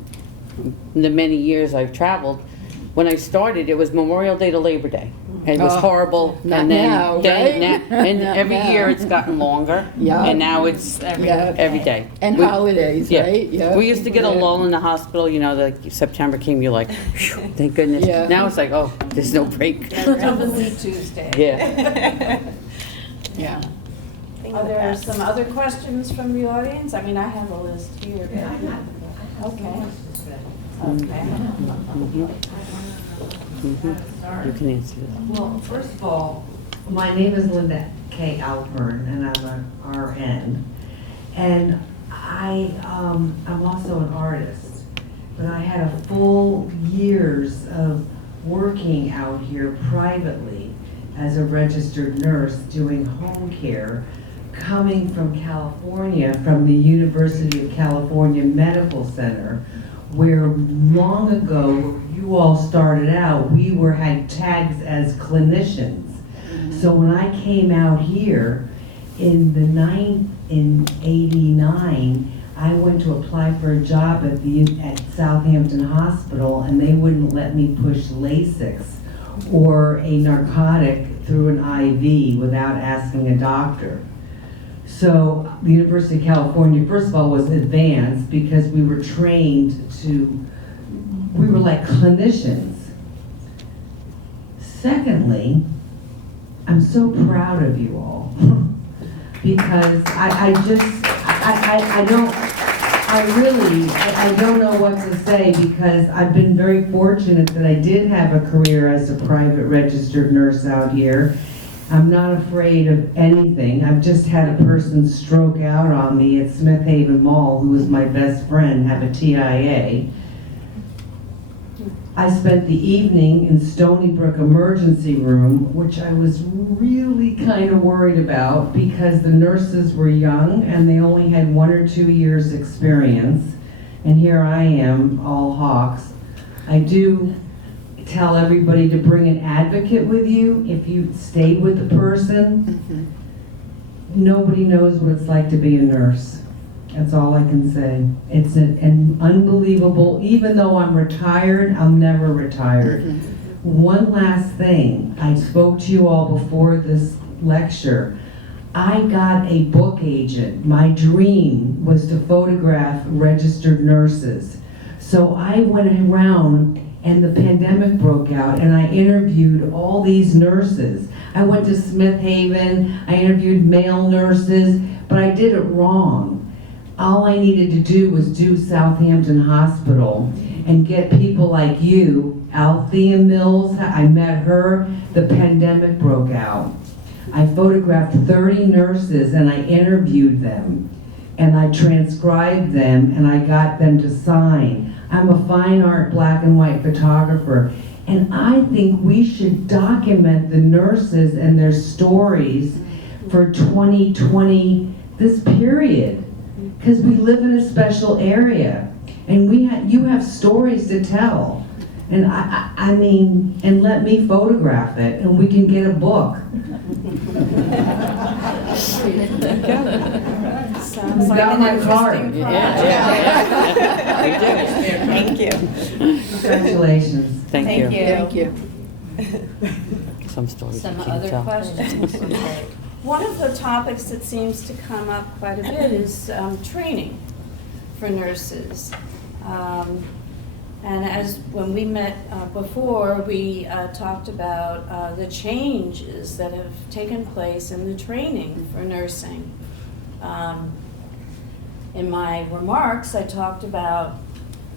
the many years I've traveled, when I started, it was Memorial Day to Labor Day. It was horrible. Not and then, now, right? And Not every now. year it's gotten longer. Yeah. And now it's every day. And holidays, right? Yeah. We used to get a lull in the hospital, like September came, you're like, phew, thank goodness. Yeah. Now it's like, oh, there's no break. Every Tuesday. Yeah. Yeah. Are there some other questions from the audience? I mean, I have a list here. Okay. Okay. You can answer that. Well, first of all, my name is Linda K. Alpern, and I'm an RN. And I'm also an artist, but I had a full years of working out here privately as a registered nurse doing home care, coming from California, from the University of California Medical Center, where long ago you all started out, we had tags as clinicians. So when I came out here in 89, I went to apply for a job at Southampton Hospital, and they wouldn't let me push Lasix or a narcotic through an IV without asking a doctor. So the University of California, first of all, was advanced because we were trained we were like clinicians. Secondly, I'm so proud of you all because I don't know what to say, because I've been very fortunate that I did have a career as a private registered nurse out here. I'm not afraid of anything. I've just had a person stroke out on me at Smith Haven Mall, who was my best friend, have a TIA. I spent the evening in Stony Brook emergency room, which I was really kind of worried about because the nurses were young and they only had 1 or 2 years experience. And here I am, all hawks. I do tell everybody to bring an advocate with you if you stay with the person. Nobody knows what it's like to be a nurse. That's all I can say. It's an unbelievable, even though I'm retired, I'm never retired. One last thing, I spoke to you all before this lecture. I got a book agent. My dream was to photograph registered nurses. So I went around and the pandemic broke out and I interviewed all these nurses. I went to Smith Haven, I interviewed male nurses, but I did it wrong. All I needed to do was do Southampton Hospital and get people like you. Althea Mills, I met her, the pandemic broke out. I photographed 30 nurses and I interviewed them and I transcribed them and I got them to sign. I'm a fine art black and white photographer, and I think we should document the nurses and their stories for 2020, this period. Because we live in a special area, and you have stories to tell, and I mean, and let me photograph it, and we can get a book. Sounds You like got an my interesting card. project. Thank you. Congratulations. Thank you. Thank you. Some stories Some you can't other tell. questions? One of the topics that seems to come up quite a bit is training for nurses. And when we met before, we talked about the changes that have taken place in the training for nursing. In my remarks, I talked about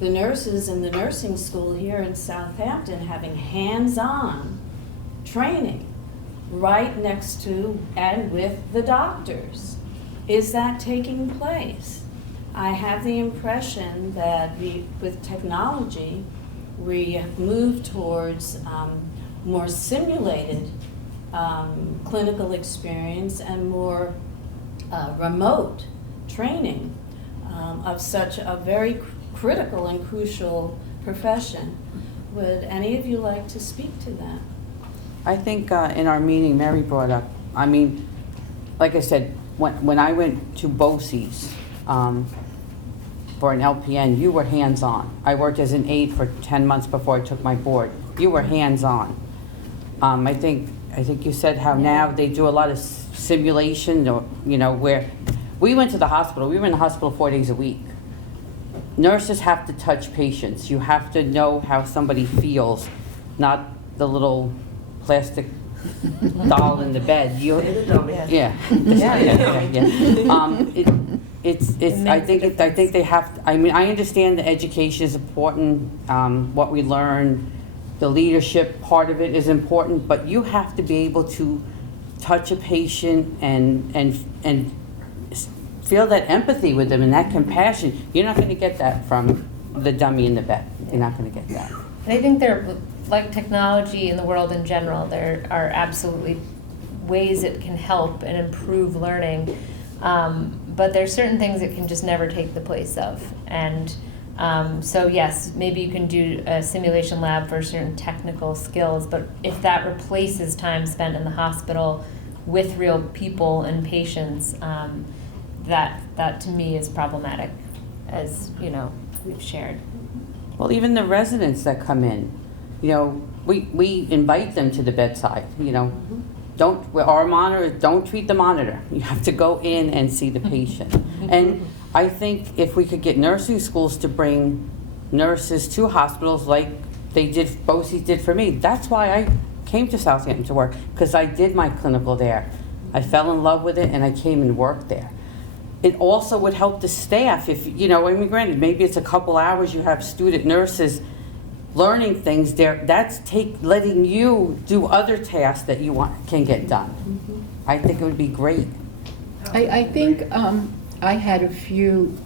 the nurses in the nursing school here in Southampton having hands-on training right next to and with the doctors. Is that taking place? I have the impression that with technology, we have moved towards more simulated clinical experience and more remote training of such a very critical and crucial profession. Would any of you like to speak to that? I think in our meeting, Mary brought up, I mean, like I said, when I went to BOCES for an LPN, you were hands-on. I worked as an aide for 10 months before I took my board. You were hands-on. I think you said how now they do a lot of simulation, or, you know, where we went to the hospital. We were in the hospital 4 days a week. Nurses have to touch patients. You have to know how somebody feels, not the little plastic doll in the bed. Yeah. I think they have. I mean, I understand the education is important. What we learn, the leadership part of it is important. But you have to be able to touch a patient and feel that empathy with them and that compassion. You're not going to get that from the dummy in the bed. You're not going to get that. And I think there, like technology in the world in general, there are absolutely ways it can help and improve learning. But there's certain things it can just never take the place of. And so yes, maybe you can do a simulation lab for certain technical skills, but if that replaces time spent in the hospital with real people and patients, that to me is problematic. as, you know, we've shared. Well, even the residents that come in, you know, we invite them to the bedside, you know. Our monitor, don't treat the monitor. You have to go in and see the patient. And I think if we could get nursing schools to bring nurses to hospitals like BOCES did for me, that's why I came to Southampton to work, because I did my clinical there. I fell in love with it and I came and worked there. It also would help the staff if, you know, I mean, granted, maybe it's a couple hours you have student nurses learning things there. That's letting you do other tasks that you can get done. I think it would be great. I think I had a few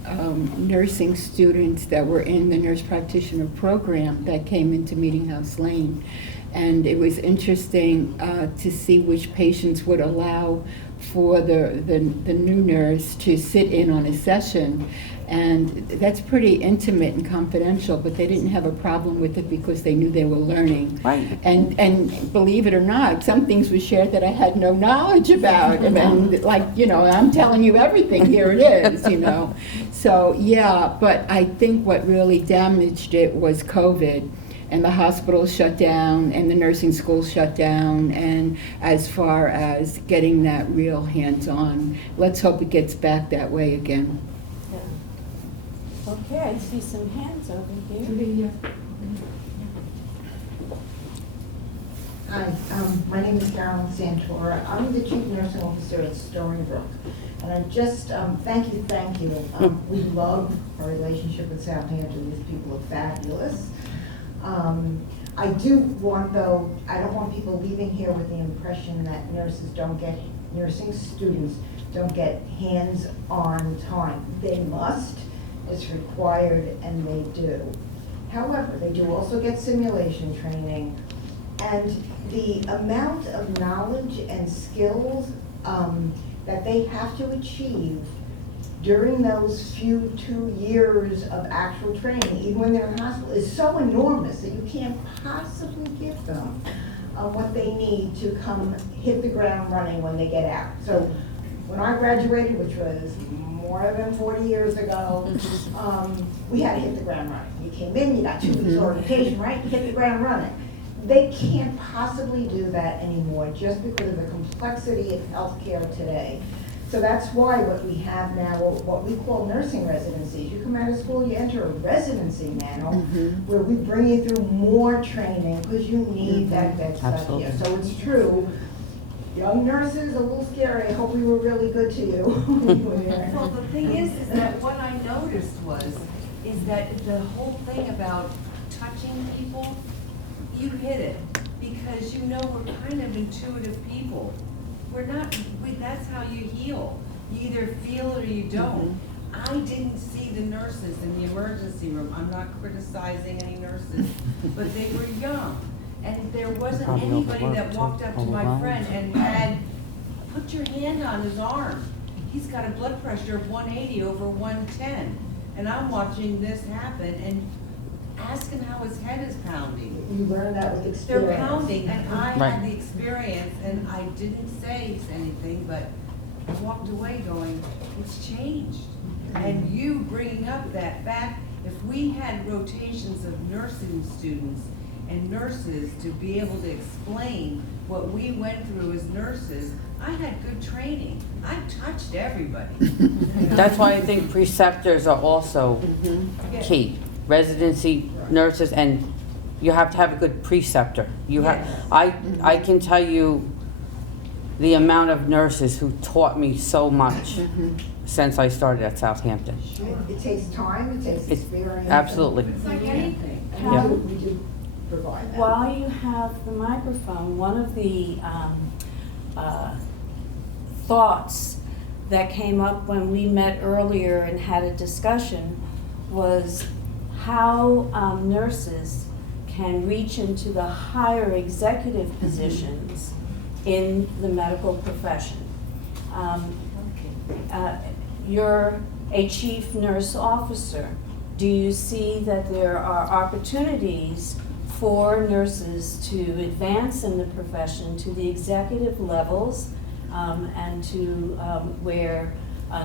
nursing students that were in the nurse practitioner program that came into Meeting House Lane. And it was interesting to see which patients would allow for the new nurse to sit in on a session. And that's pretty intimate and confidential, but they didn't have a problem with it because they knew they were learning. Right. And believe it or not, some things were shared that I had no knowledge about. And like, you know, I'm telling you everything, here it is, you know. So, yeah, but I think what really damaged it was COVID. And the hospitals shut down, and the nursing schools shut down, and as far as getting that real hands-on, let's hope it gets back that way again. Okay, I see some hands over here. Hi, my name is Carolyn Santora. I'm the Chief Nursing Officer at Storingbrook. And I just, thank you. We love our relationship with Southampton. These people are fabulous. I do want, though, I don't want people leaving here with the impression that nursing students don't get hands-on time. They must, it's required, and they do. However, they do also get simulation training, and the amount of knowledge and skills that they have to achieve during those 2 years of actual training, even when they're in hospital, is so enormous that you can't possibly give them what they need to come hit the ground running when they get out. So when I graduated, which was more than 40 years ago, we had to hit the ground running. You came in, you got 2 weeks orientation, right? You hit the ground running. They can't possibly do that anymore just because of the complexity of healthcare today. So that's why what we have now, what we call nursing residencies. You come out of school, you enter a residency now, where we bring you through more training because you need that stuff here. So it's true. Young nurses, a little scary. I hope we were really good to you when you were there. Well, the thing is that what I noticed is that the whole thing about touching people, you hit it, because you know we're kind of intuitive people. That's how you heal. You either feel it or you don't. I didn't see the nurses in the emergency room. I'm not criticizing any nurses, but they were young. And there wasn't anybody that walked up to my friend and had, put your hand on his arm. He's got a blood pressure of 180 over 110. And I'm watching this happen and ask him how his head is pounding. You learn that with experience. They're pounding, and I had the experience, and I didn't say anything, but I walked away going, it's changed. And you bringing up that fact, if we had rotations of nursing students and nurses to be able to explain what we went through as nurses, I had good training. I touched everybody. That's why I think preceptors are also key. Residency nurses, and you have to have a good preceptor. I can tell you the amount of nurses who taught me so much since I started at Southampton. It takes time, it takes experience. Absolutely. It's like anything. We do provide that. While you have the microphone, one of the thoughts that came up when we met earlier and had a discussion was how nurses can reach into the higher executive positions in the medical profession. You're a chief nurse officer. Do you see that there are opportunities for nurses to advance in the profession to the executive levels and to where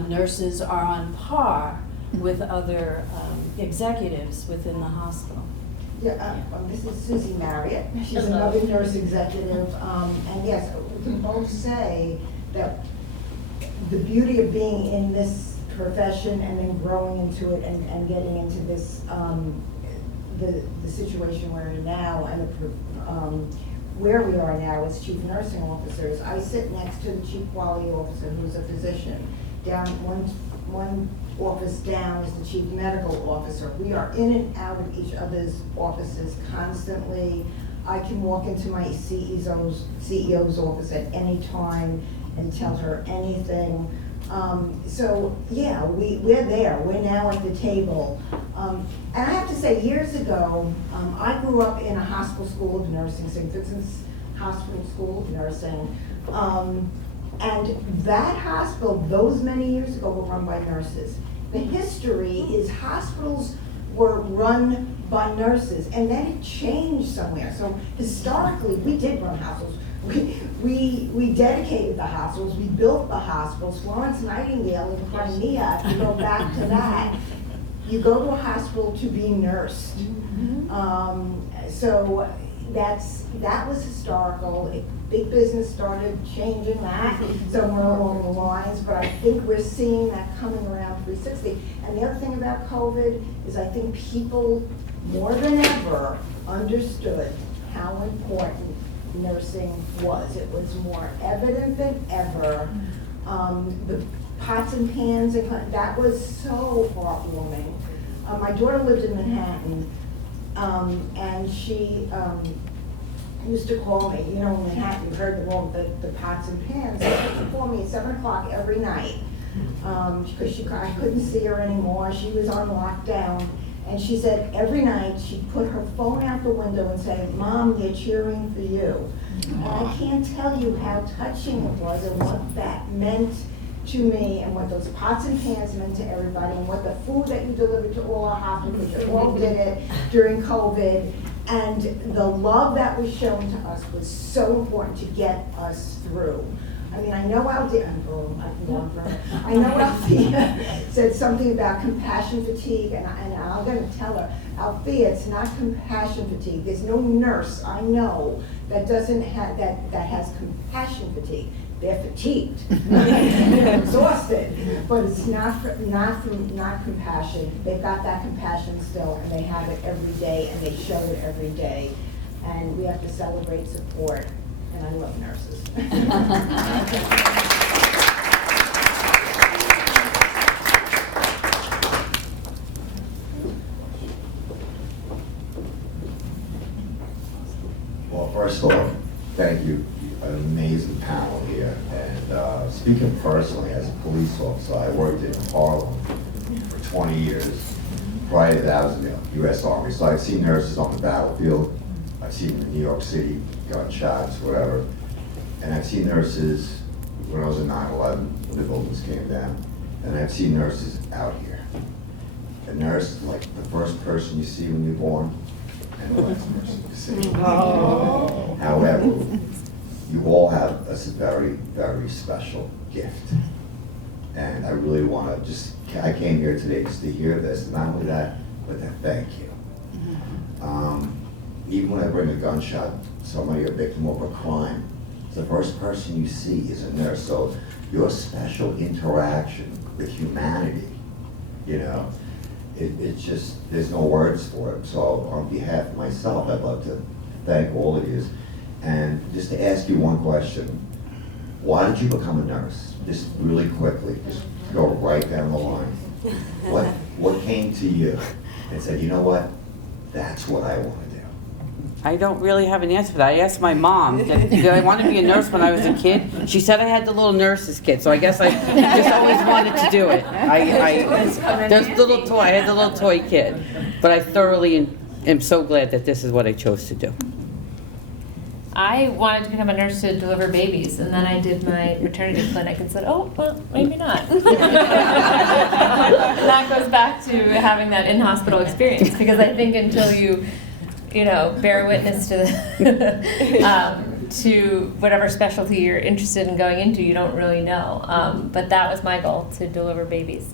nurses are on par with other executives within the hospital. Yeah, this is Susie Marriott. She's another nurse executive. And yes, we can both say that the beauty of being in this profession and then growing into it and getting into this, the situation we're in now and where we are now as chief nursing officers. I sit next to the chief quality officer, who's a physician. Down one office down is the chief medical officer. We are in and out of each other's offices constantly. I can walk into my CEO's office at any time and tell her anything. So yeah, we're there. We're now at the table. And I have to say, years ago, I grew up in a hospital school of nursing, St. Vincent's Hospital School of Nursing. And that hospital, those many years ago, were run by nurses. The history is hospitals were run by nurses, and then it changed somewhere. So historically, we did run hospitals. We dedicated the hospitals, we built the hospitals. Florence Nightingale in Crimea, if you go back to that, you go to a hospital to be nursed. So that was historical. Big business started changing that somewhere along the lines, but I think we're seeing that coming around 360. And the other thing about COVID is I think people more than ever understood how important nursing was. It was more evident than ever. The pots and pans, that was so heartwarming. My daughter lived in Manhattan, and she used to call me, you know, in Manhattan, you heard the pots and pans. She used to call me at 7 o'clock every night, because I couldn't see her anymore. She was on lockdown. And she said every night she'd put her phone out the window and say, "Mom, they're cheering for you." And I can't tell you how touching it was and what that meant to me and what those pots and pans meant to everybody and what the food that you delivered to all our hospitals, because you all did it during COVID. And the love that was shown to us was so important to get us through. I mean, I know Althea said something about compassion fatigue, and I'm going to tell her, Althea, it's not compassion fatigue. There's no nurse I know that doesn't have that has compassion fatigue. They're fatigued, they're exhausted, but it's not compassion. They've got that compassion still, and they have it every day, and they show it every day. And we have to celebrate support. And I love nurses. Well, first of all, thank you. An amazing panel here. And speaking personally, as a police officer, I worked in Harlem for 20 years. Prior to that, I was in the U.S. Army. So I've seen nurses on the battlefield. I've seen them in New York City, gunshots, whatever. And I've seen nurses when I was in 9/11, when the buildings came down. And I've seen nurses out here. A nurse, like the first person you see when you're born, and the last person you see. Oh. However, you all have a very, very special gift. And I really want to I came here today just to hear this, not only that, but to thank you. Even when I bring a gunshot, somebody a victim of a crime, the first person you see is a nurse. So your special interaction with humanity, you know, it's just, there's no words for it. So on behalf of myself, I'd love to thank all of you. And just to ask you one question, why did you become a nurse? Just really quickly, just go right down the line. What came to you and said, you know what, that's what I want to do? I don't really have an answer for that. I asked my mom, did I want to be a nurse when I was a kid? She said I had the little nurse's kit, so I guess I just always wanted to do it. I had the little toy kid. But I thoroughly am so glad that this is what I chose to do. I wanted to become a nurse to deliver babies, and then I did my maternity clinic and said, oh, well, maybe not. That goes back to having that in-hospital experience, because I think until you bear witness to to whatever specialty you're interested in going into, you don't really know. But that was my goal, to deliver babies.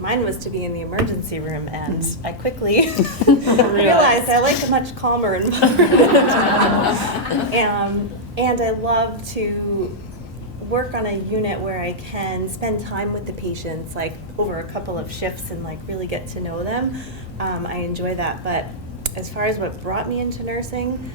mine was to be in the emergency room, and I quickly realized I like a much calmer environment. And I love to work on a unit where I can spend time with the patients, like over a couple of shifts, and like really get to know them. I enjoy that. But as far as what brought me into nursing,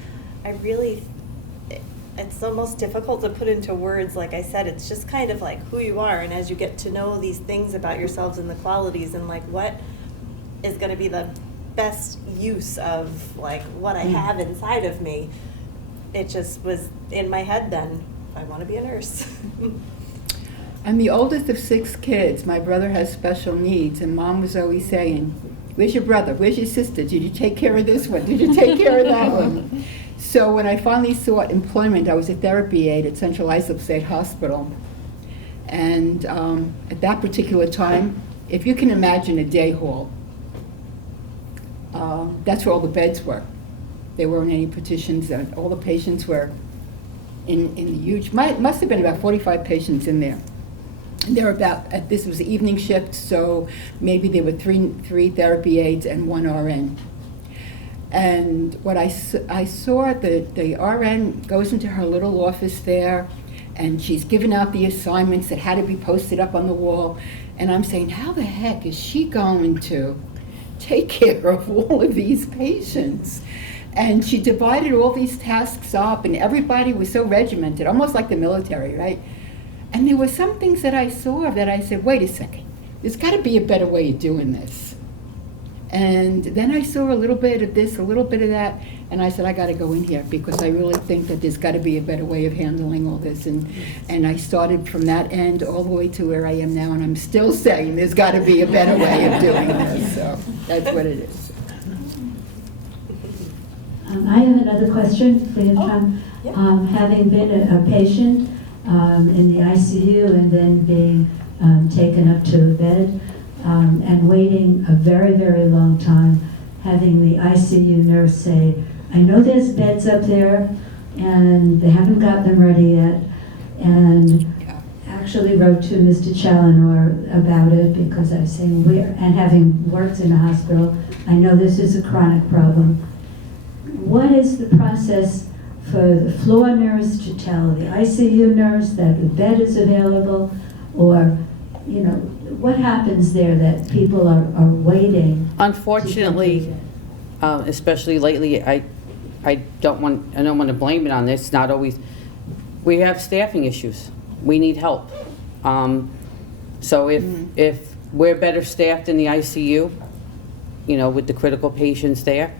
it's almost difficult to put into words. Like I said, it's just kind of like who you are, and as you get to know these things about yourselves and the qualities, and like what is going to be the best use of like what I have inside of me, it just was in my head then, I want to be a nurse. I'm the oldest of 6 kids. My brother has special needs, and Mom was always saying, "Where's your brother? Where's your sister? Did you take care of this one? Did you take care of that one?" So when I finally sought employment, I was a therapy aide at Central Islip State Hospital. And at that particular time, if you can imagine a day hall, that's where all the beds were. There weren't any partitions, and all the patients were in the huge, must have been about 45 patients in there. And there were this was the evening shift, so maybe there were three therapy aides and 1 RN. And what I saw, the RN goes into her little office there, and she's giving out the assignments that had to be posted up on the wall. And I'm saying, how the heck is she going to take care of all of these patients? And she divided all these tasks up, and everybody was so regimented, almost like the military, right? And there were some things that I saw that I said, wait a second, there's got to be a better way of doing this. And then I saw a little bit of this, a little bit of that, and I said, I got to go in here, because I really think that there's got to be a better way of handling all this. And I started from that end all the way to where I am now, and I'm still saying there's got to be a better way of doing this. So that's what it is. I have another question for you, Tom. Having been a patient in the ICU and then being taken up to a bed and waiting a very, very long time, having the ICU nurse say, I know there's beds up there and they haven't got them ready yet, and actually wrote to Mr. Challenor about it, because I was saying, and having worked in a hospital, I know this is a chronic problem. What is the process for the floor nurse to tell the ICU nurse that the bed is available? Or, you know, what happens there that people are waiting? Unfortunately, especially lately, I don't want to blame it on this. It's not always. We have staffing issues. We need help. So if we're better staffed in the ICU, you know, with the critical patients there,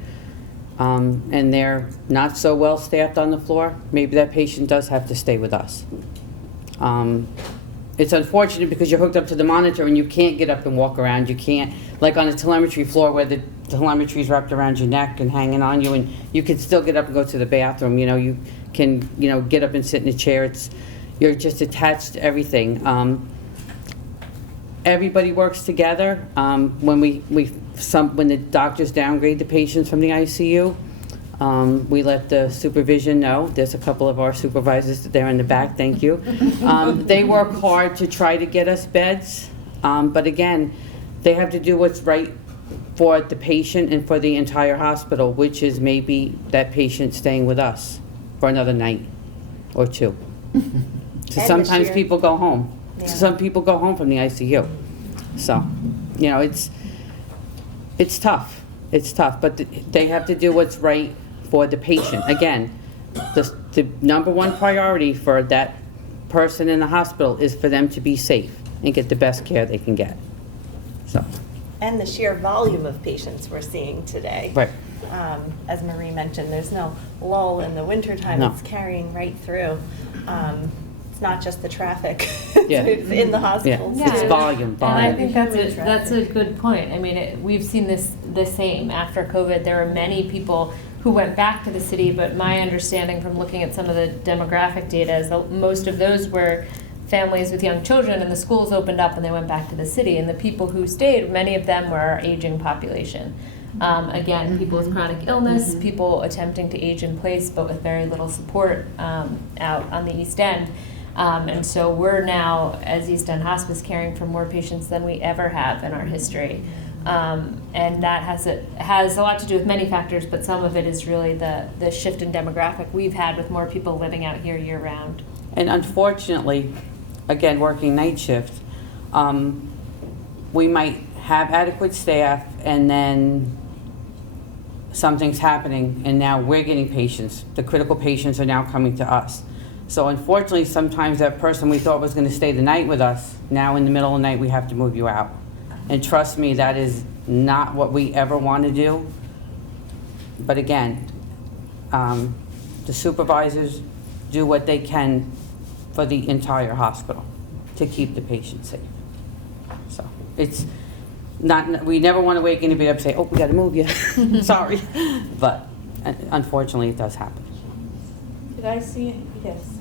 and they're not so well staffed on the floor, maybe that patient does have to stay with us. It's unfortunate because you're hooked up to the monitor and you can't get up and walk around. You can't, like on a telemetry floor where the telemetry's wrapped around your neck and hanging on you, and you can still get up and go to the bathroom. You know, you can, you know, get up and sit in a chair. You're just attached to everything. Everybody works together. When the doctors downgrade the patients from the ICU, we let the supervision know. There's a couple of our supervisors there in the back, thank you. They work hard to try to get us beds, but again, they have to do what's right for the patient and for the entire hospital, which is maybe that patient staying with us for another night or 2. So sometimes people go home. Yeah. So some people go home from the ICU. So, you know, it's tough. It's tough, but they have to do what's right for the patient. Again, the number one priority for that person in the hospital is for them to be safe and get the best care they can get. So. And the sheer volume of patients we're seeing today. Right. As Marie mentioned, there's no lull in the wintertime. No. It's carrying right through. It's not just the traffic. It's in the hospitals. Yeah. It's volume. And I think that's a good point. I mean, we've seen this the same after COVID. There are many people who went back to the city, but my understanding from looking at some of the demographic data is that most of those were families with young children, and the schools opened up and they went back to the city. And the people who stayed, many of them were our aging population. Again, people with chronic illness, people attempting to age in place but with very little support out on the East End. And so we're now, as East End Hospice, caring for more patients than we ever have in our history. And that has a lot to do with many factors, but some of it is really the shift in demographic we've had with more people living out here year round. And unfortunately, again, working night shift, we might have adequate staff and then something's happening and now we're getting patients. The critical patients are now coming to us. So unfortunately, sometimes that person we thought was going to stay the night with us, now in the middle of the night we have to move you out. And trust me, that is not what we ever want to do. But again, the supervisors do what they can for the entire hospital to keep the patient safe. So it's not, we never want to wake anybody up and say, oh, we got to move you. Sorry. But unfortunately, it does happen. Did I see it? Yes.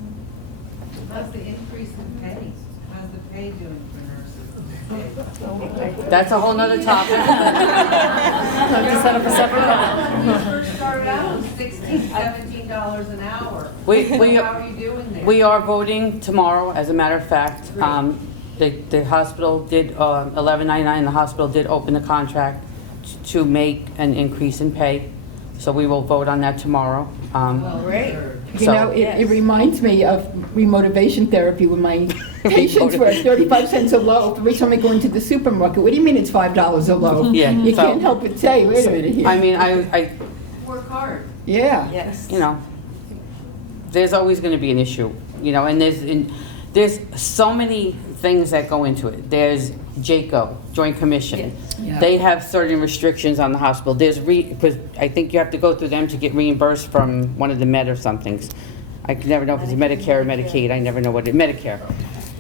How's the increase in pay? How's the pay doing for nurses? That's a whole nother topic. Have to set up a separate When you round. first started out, it was $16, $17 an hour. How are you doing there? We are voting tomorrow, as a matter of fact. The hospital did, $11.99, the hospital did open the contract to make an increase in pay. So we will vote on that tomorrow. Great. You know, it reminds me of remotivation therapy when my patients were 35 cents a loaf. Every time I go into the supermarket, what do you mean it's $5 a loaf? Yeah, You so- can't help but say, wait a minute here. I mean, I Work hard. Yeah. Yes. you know, there's always going to be an issue, you know, and there's so many things that go into it. There's JACO, Joint Commission. Yeah. They have certain restrictions on the hospital. There's because I think you have to go through them to get reimbursed from one of the Med or somethings. I can never know if it's Medicare or Medicaid. I never know what it, Medicare.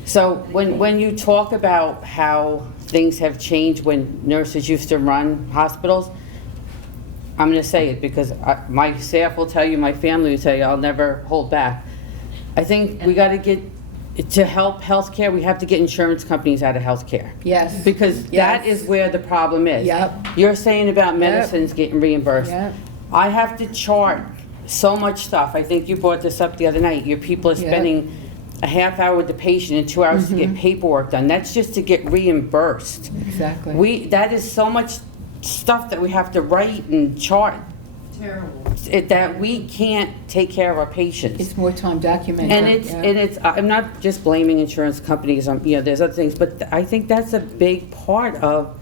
So when you talk about how things have changed when nurses used to run hospitals, I'm going to say it because my staff will tell you, my family will tell you, I'll never hold back. I think we got to get, to help healthcare, we have to get insurance companies out of healthcare. Yes. Because that is where the problem is. Yep. You're saying about medicines getting reimbursed. Yep. I have to chart so much stuff. I think you brought this up the other night. Your people are spending a half hour with the patient and 2 hours to get paperwork done. That's just to get reimbursed. Exactly. That is so much stuff that we have to write and chart. Terrible. That we can't take care of our patients. It's more time documented. And it's I'm not just blaming insurance companies, you know, there's other things, but I think that's a big part of.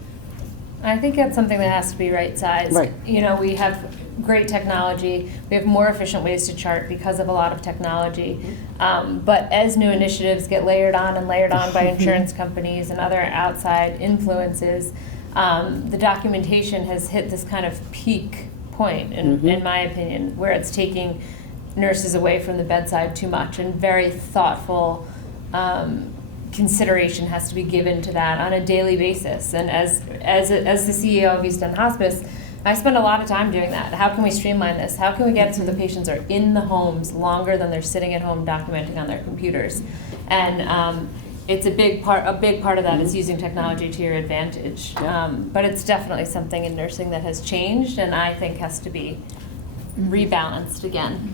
I think that's something that has to be right-sized. Right. You know, we have great technology. We have more efficient ways to chart because of a lot of technology. But as new initiatives get layered on by insurance companies and other outside influences, the documentation has hit this kind of peak point, in my opinion, where it's taking nurses away from the bedside too much, and very thoughtful consideration has to be given to that on a daily basis. And as the CEO of East End Hospice, I spend a lot of time doing that. How can we streamline this? How can we get it so the patients are in the homes longer than they're sitting at home documenting on their computers? And it's a big part of that is using technology to your advantage. But it's definitely something in nursing that has changed and I think has to be rebalanced again.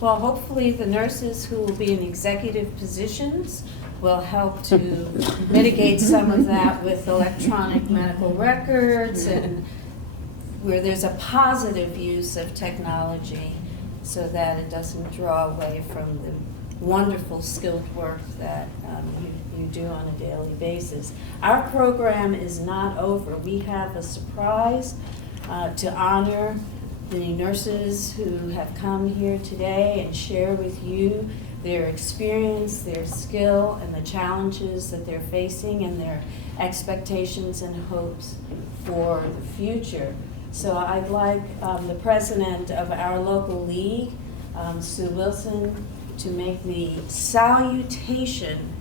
Well, hopefully the nurses who will be in executive positions will help to mitigate some of that with electronic medical records and where there's a positive use of technology so that it doesn't draw away from the wonderful skilled work that you do on a daily basis. Our program is not over. We have a surprise to honor the nurses who have come here today and share with you their experience, their skill, and the challenges that they're facing and their expectations and hopes for the future. So I'd like the president of our local league, Sue Wilson, to make the salutation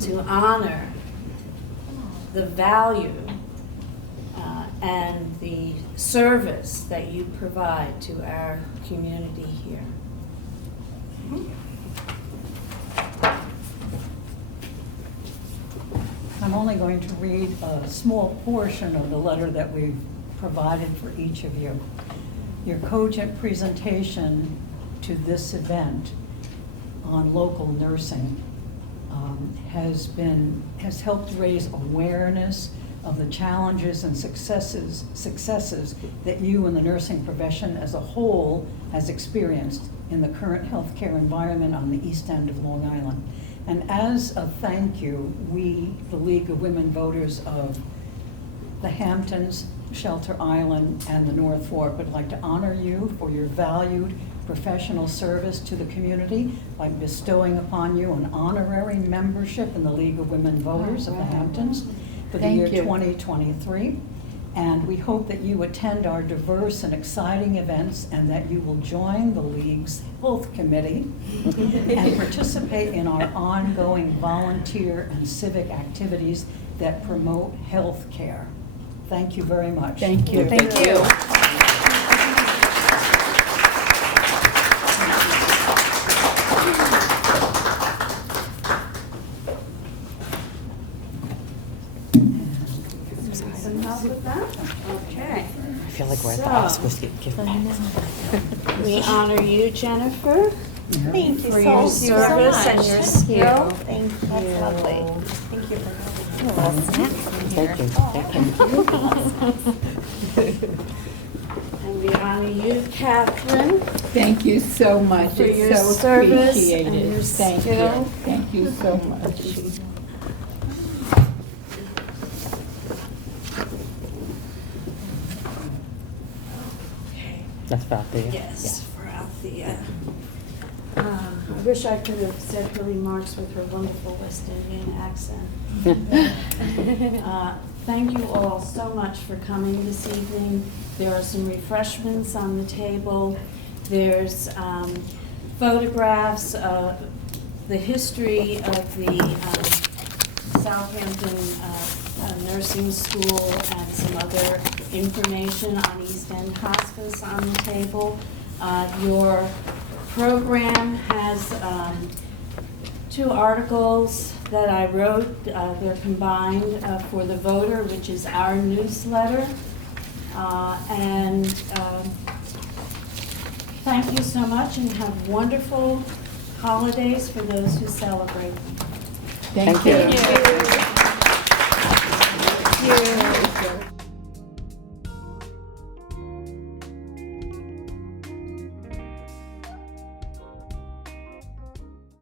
to honor the value and the service that you provide to our community here. I'm only going to read a small portion of the letter that we've provided for each of you. Your cogent presentation to this event on local nursing has helped raise awareness of the challenges and successes that you and the nursing profession as a whole has experienced in the current healthcare environment on the East End of Long Island. And as a thank you, we, the League of Women Voters of the Hamptons, Shelter Island, and the North Fork would like to honor you for your valued professional service to the community by bestowing upon you an honorary membership in the League of Women Voters of the Hamptons for the year 2023. And we hope that you attend our diverse and exciting events and that you will join the League's Health Committee and participate in our ongoing volunteer and civic activities that promote health care. Thank you very much. Thank you. Thank you. Some help with that? Okay. I feel like we're at the So- Oscars giving back. We honor you, Jennifer, Thank you for so your much. service and your skill. Thank you. That's lovely. Thank you for Thank you. And we honor you, Catherine, Thank you so much. for your It's so service appreciated. and your Thank skill. you. Thank you so much. That's about the. Yes, for Althea. I wish I could have said her remarks with her wonderful West Indian accent. Thank you all so much for coming this evening. There are some refreshments on the table. There's photographs of the history of the Southampton Nursing School and some other information on East End Hospice on the table. Your program has 2 articles that I wrote. They're combined for the voter, which is our newsletter. Thank you so much and have wonderful holidays for those who celebrate them. Thank you. Thank you.